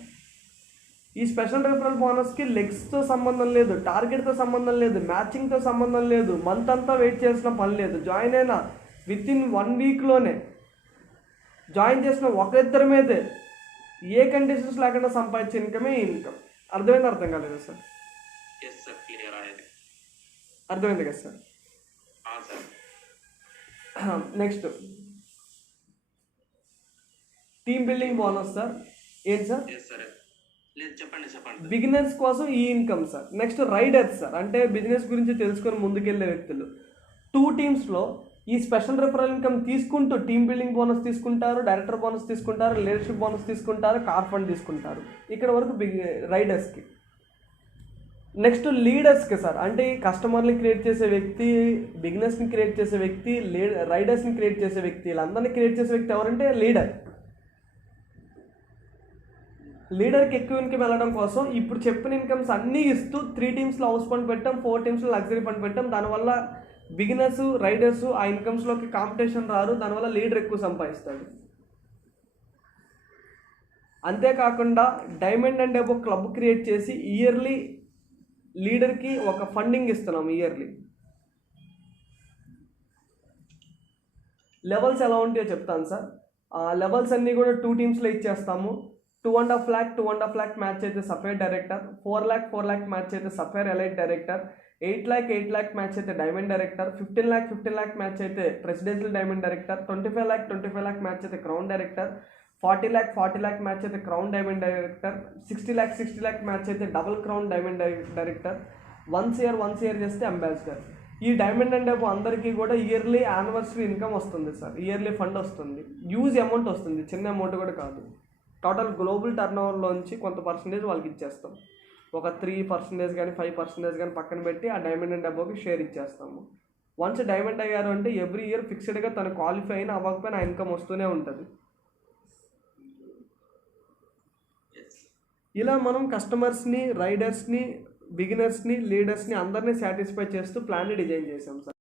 ఈ స్పెషల్ రెఫరల్ బోనస్కి లెగ్స్తో సంబంధం లేదు, టార్గెట్తో సంబంధం లేదు, మ్యాచింగ్తో సంబంధం లేదు, మంత్ అంతా వెయిట్ చేసిన పని లేదు. జాయిన్ అయిన వితిన్ 1 weekలోనే జాయిన్ చేసిన ఒకరిద్దరి మీదే ఏ కండిషన్స్ లేకుండా సంపాదించే ఇన్కమే ఇన్కమ్. అర్థమైంది? అర్థం కాలేదు సార్? ఎస్ సార్, క్లియర్ అయ్యింది. అర్థమైంది కదా sir? Sir. Next team building bonus sir. ఏంటి సార్? Yes sir. లేదు చెప్పండి సార్. బిగినర్స్ కోసం ఈ income sir. Next riders sir, అంటే బిజినెస్ గురించి తెలుసుకొని ముందుకెళ్ళే వ్యక్తులు. 2 టీమ్స్లో ఈ స్పెషల్ రెఫరల్ ఇన్కమ్ తీసుకుంటూ టీమ్ బిల్డింగ్ బోనస్ తీసుకుంటారు, డైరెక్టర్ బోనస్ తీసుకుంటారు, లీడర్షిప్ బోనస్ తీసుకుంటారు, కార్ ఫండ్ తీసుకుంటారు. ఇక్కడ వరకు రైడర్స్కి. నెక్స్ట్ లీడర్స్కి సార్, అంటే ఈ కస్టమర్ని క్రియేట్ చేసే వ్యక్తి, బిగినర్స్ని క్రియేట్ చేసే వ్యక్తి, రైడర్స్ని క్రియేట్ చేసే వ్యక్తి, వీళ్ళందరినీ క్రియేట్ చేసే వ్యక్తి ఎవరంటే లీడర్. లీడర్కి ఎక్కువ ఇన్కమ్ వెళ్ళడం కోసం ఇప్పుడు చెప్పిన ఇన్కమ్స్ అన్నీ ఇస్తూ 3 టీమ్స్లో హౌస్ ఫండ్ పెట్టాం, 4 టీమ్స్లో లగ్జరీ ఫండ్ పెట్టాం. దానివల్ల బిగినర్స్, రైడర్స్ ఆ ఇన్కమ్స్లోకి కాంపిటీషన్ రారు, దానివల్ల లీడర్ ఎక్కువ సంపాదిస్తాడు. అంతేకాకుండా diamond and above club create చేసి ఇయర్లీ లీడర్కి ఒక ఫండింగ్ ఇస్తున్నాం. ఇయర్లీ లెవెల్స్ ఎలా ఉంటాయో చెప్తాను సార్. ఆ లెవెల్స్ అన్నీ కూడా 2 టీమ్స్లో ఇచ్చేస్తాము. 2.5 lakh 2.5 lakh మ్యాచ్ అయితే సఫైర్ డైరెక్టర్, 4 lakh మ్యాచ్ అయితే sapphire elite director, 8 lakh match అయితే డైమండ్ డైరెక్టర్, 15 lakh మ్యాచ్ అయితే presidential diamond director, 25 lakh match అయితే క్రౌన్ డైరెక్టర్, 40 lakh మ్యాచ్ అయితే crown diamond director, 60 lakh match అయితే double crown diamond director, once year చేస్తే ambassador. ఈ diamond and above అందరికీ కూడా yearly anniversary income వస్తుంది sir, yearly fund వస్తుంది, యూజ్ అమౌంట్ వస్తుంది, చిన్న అమౌంట్ కూడా కాదు. టోటల్ గ్లోబల్ టర్న్ ఓవర్లోంచి కొంత పర్సంటేజ్ వాళ్ళకి ఇచ్చేస్తాం. ఒక 3% కానీ 5% కానీ పక్కన పెట్టి ఆ డైమండ్ అండ్ అబోవ్కి షేర్ ఇచ్చేస్తాము. వన్స్ డైమండ్ అయ్యారు అంటే ఎవ్రీ ఇయర్ ఫిక్స్డ్గా తను క్వాలిఫై అయినా అవ్వకపోయినా ఆ ఇన్కమ్ వస్తూనే ఉంటుంది. ఇలా మనం కస్టమర్స్ని, రైడర్స్ని, బిగినర్స్ని, లీడర్స్ని అందరినీ సాటిస్ఫై చేస్తూ ప్లాన్ని డిజైన్ చేసాం సార్.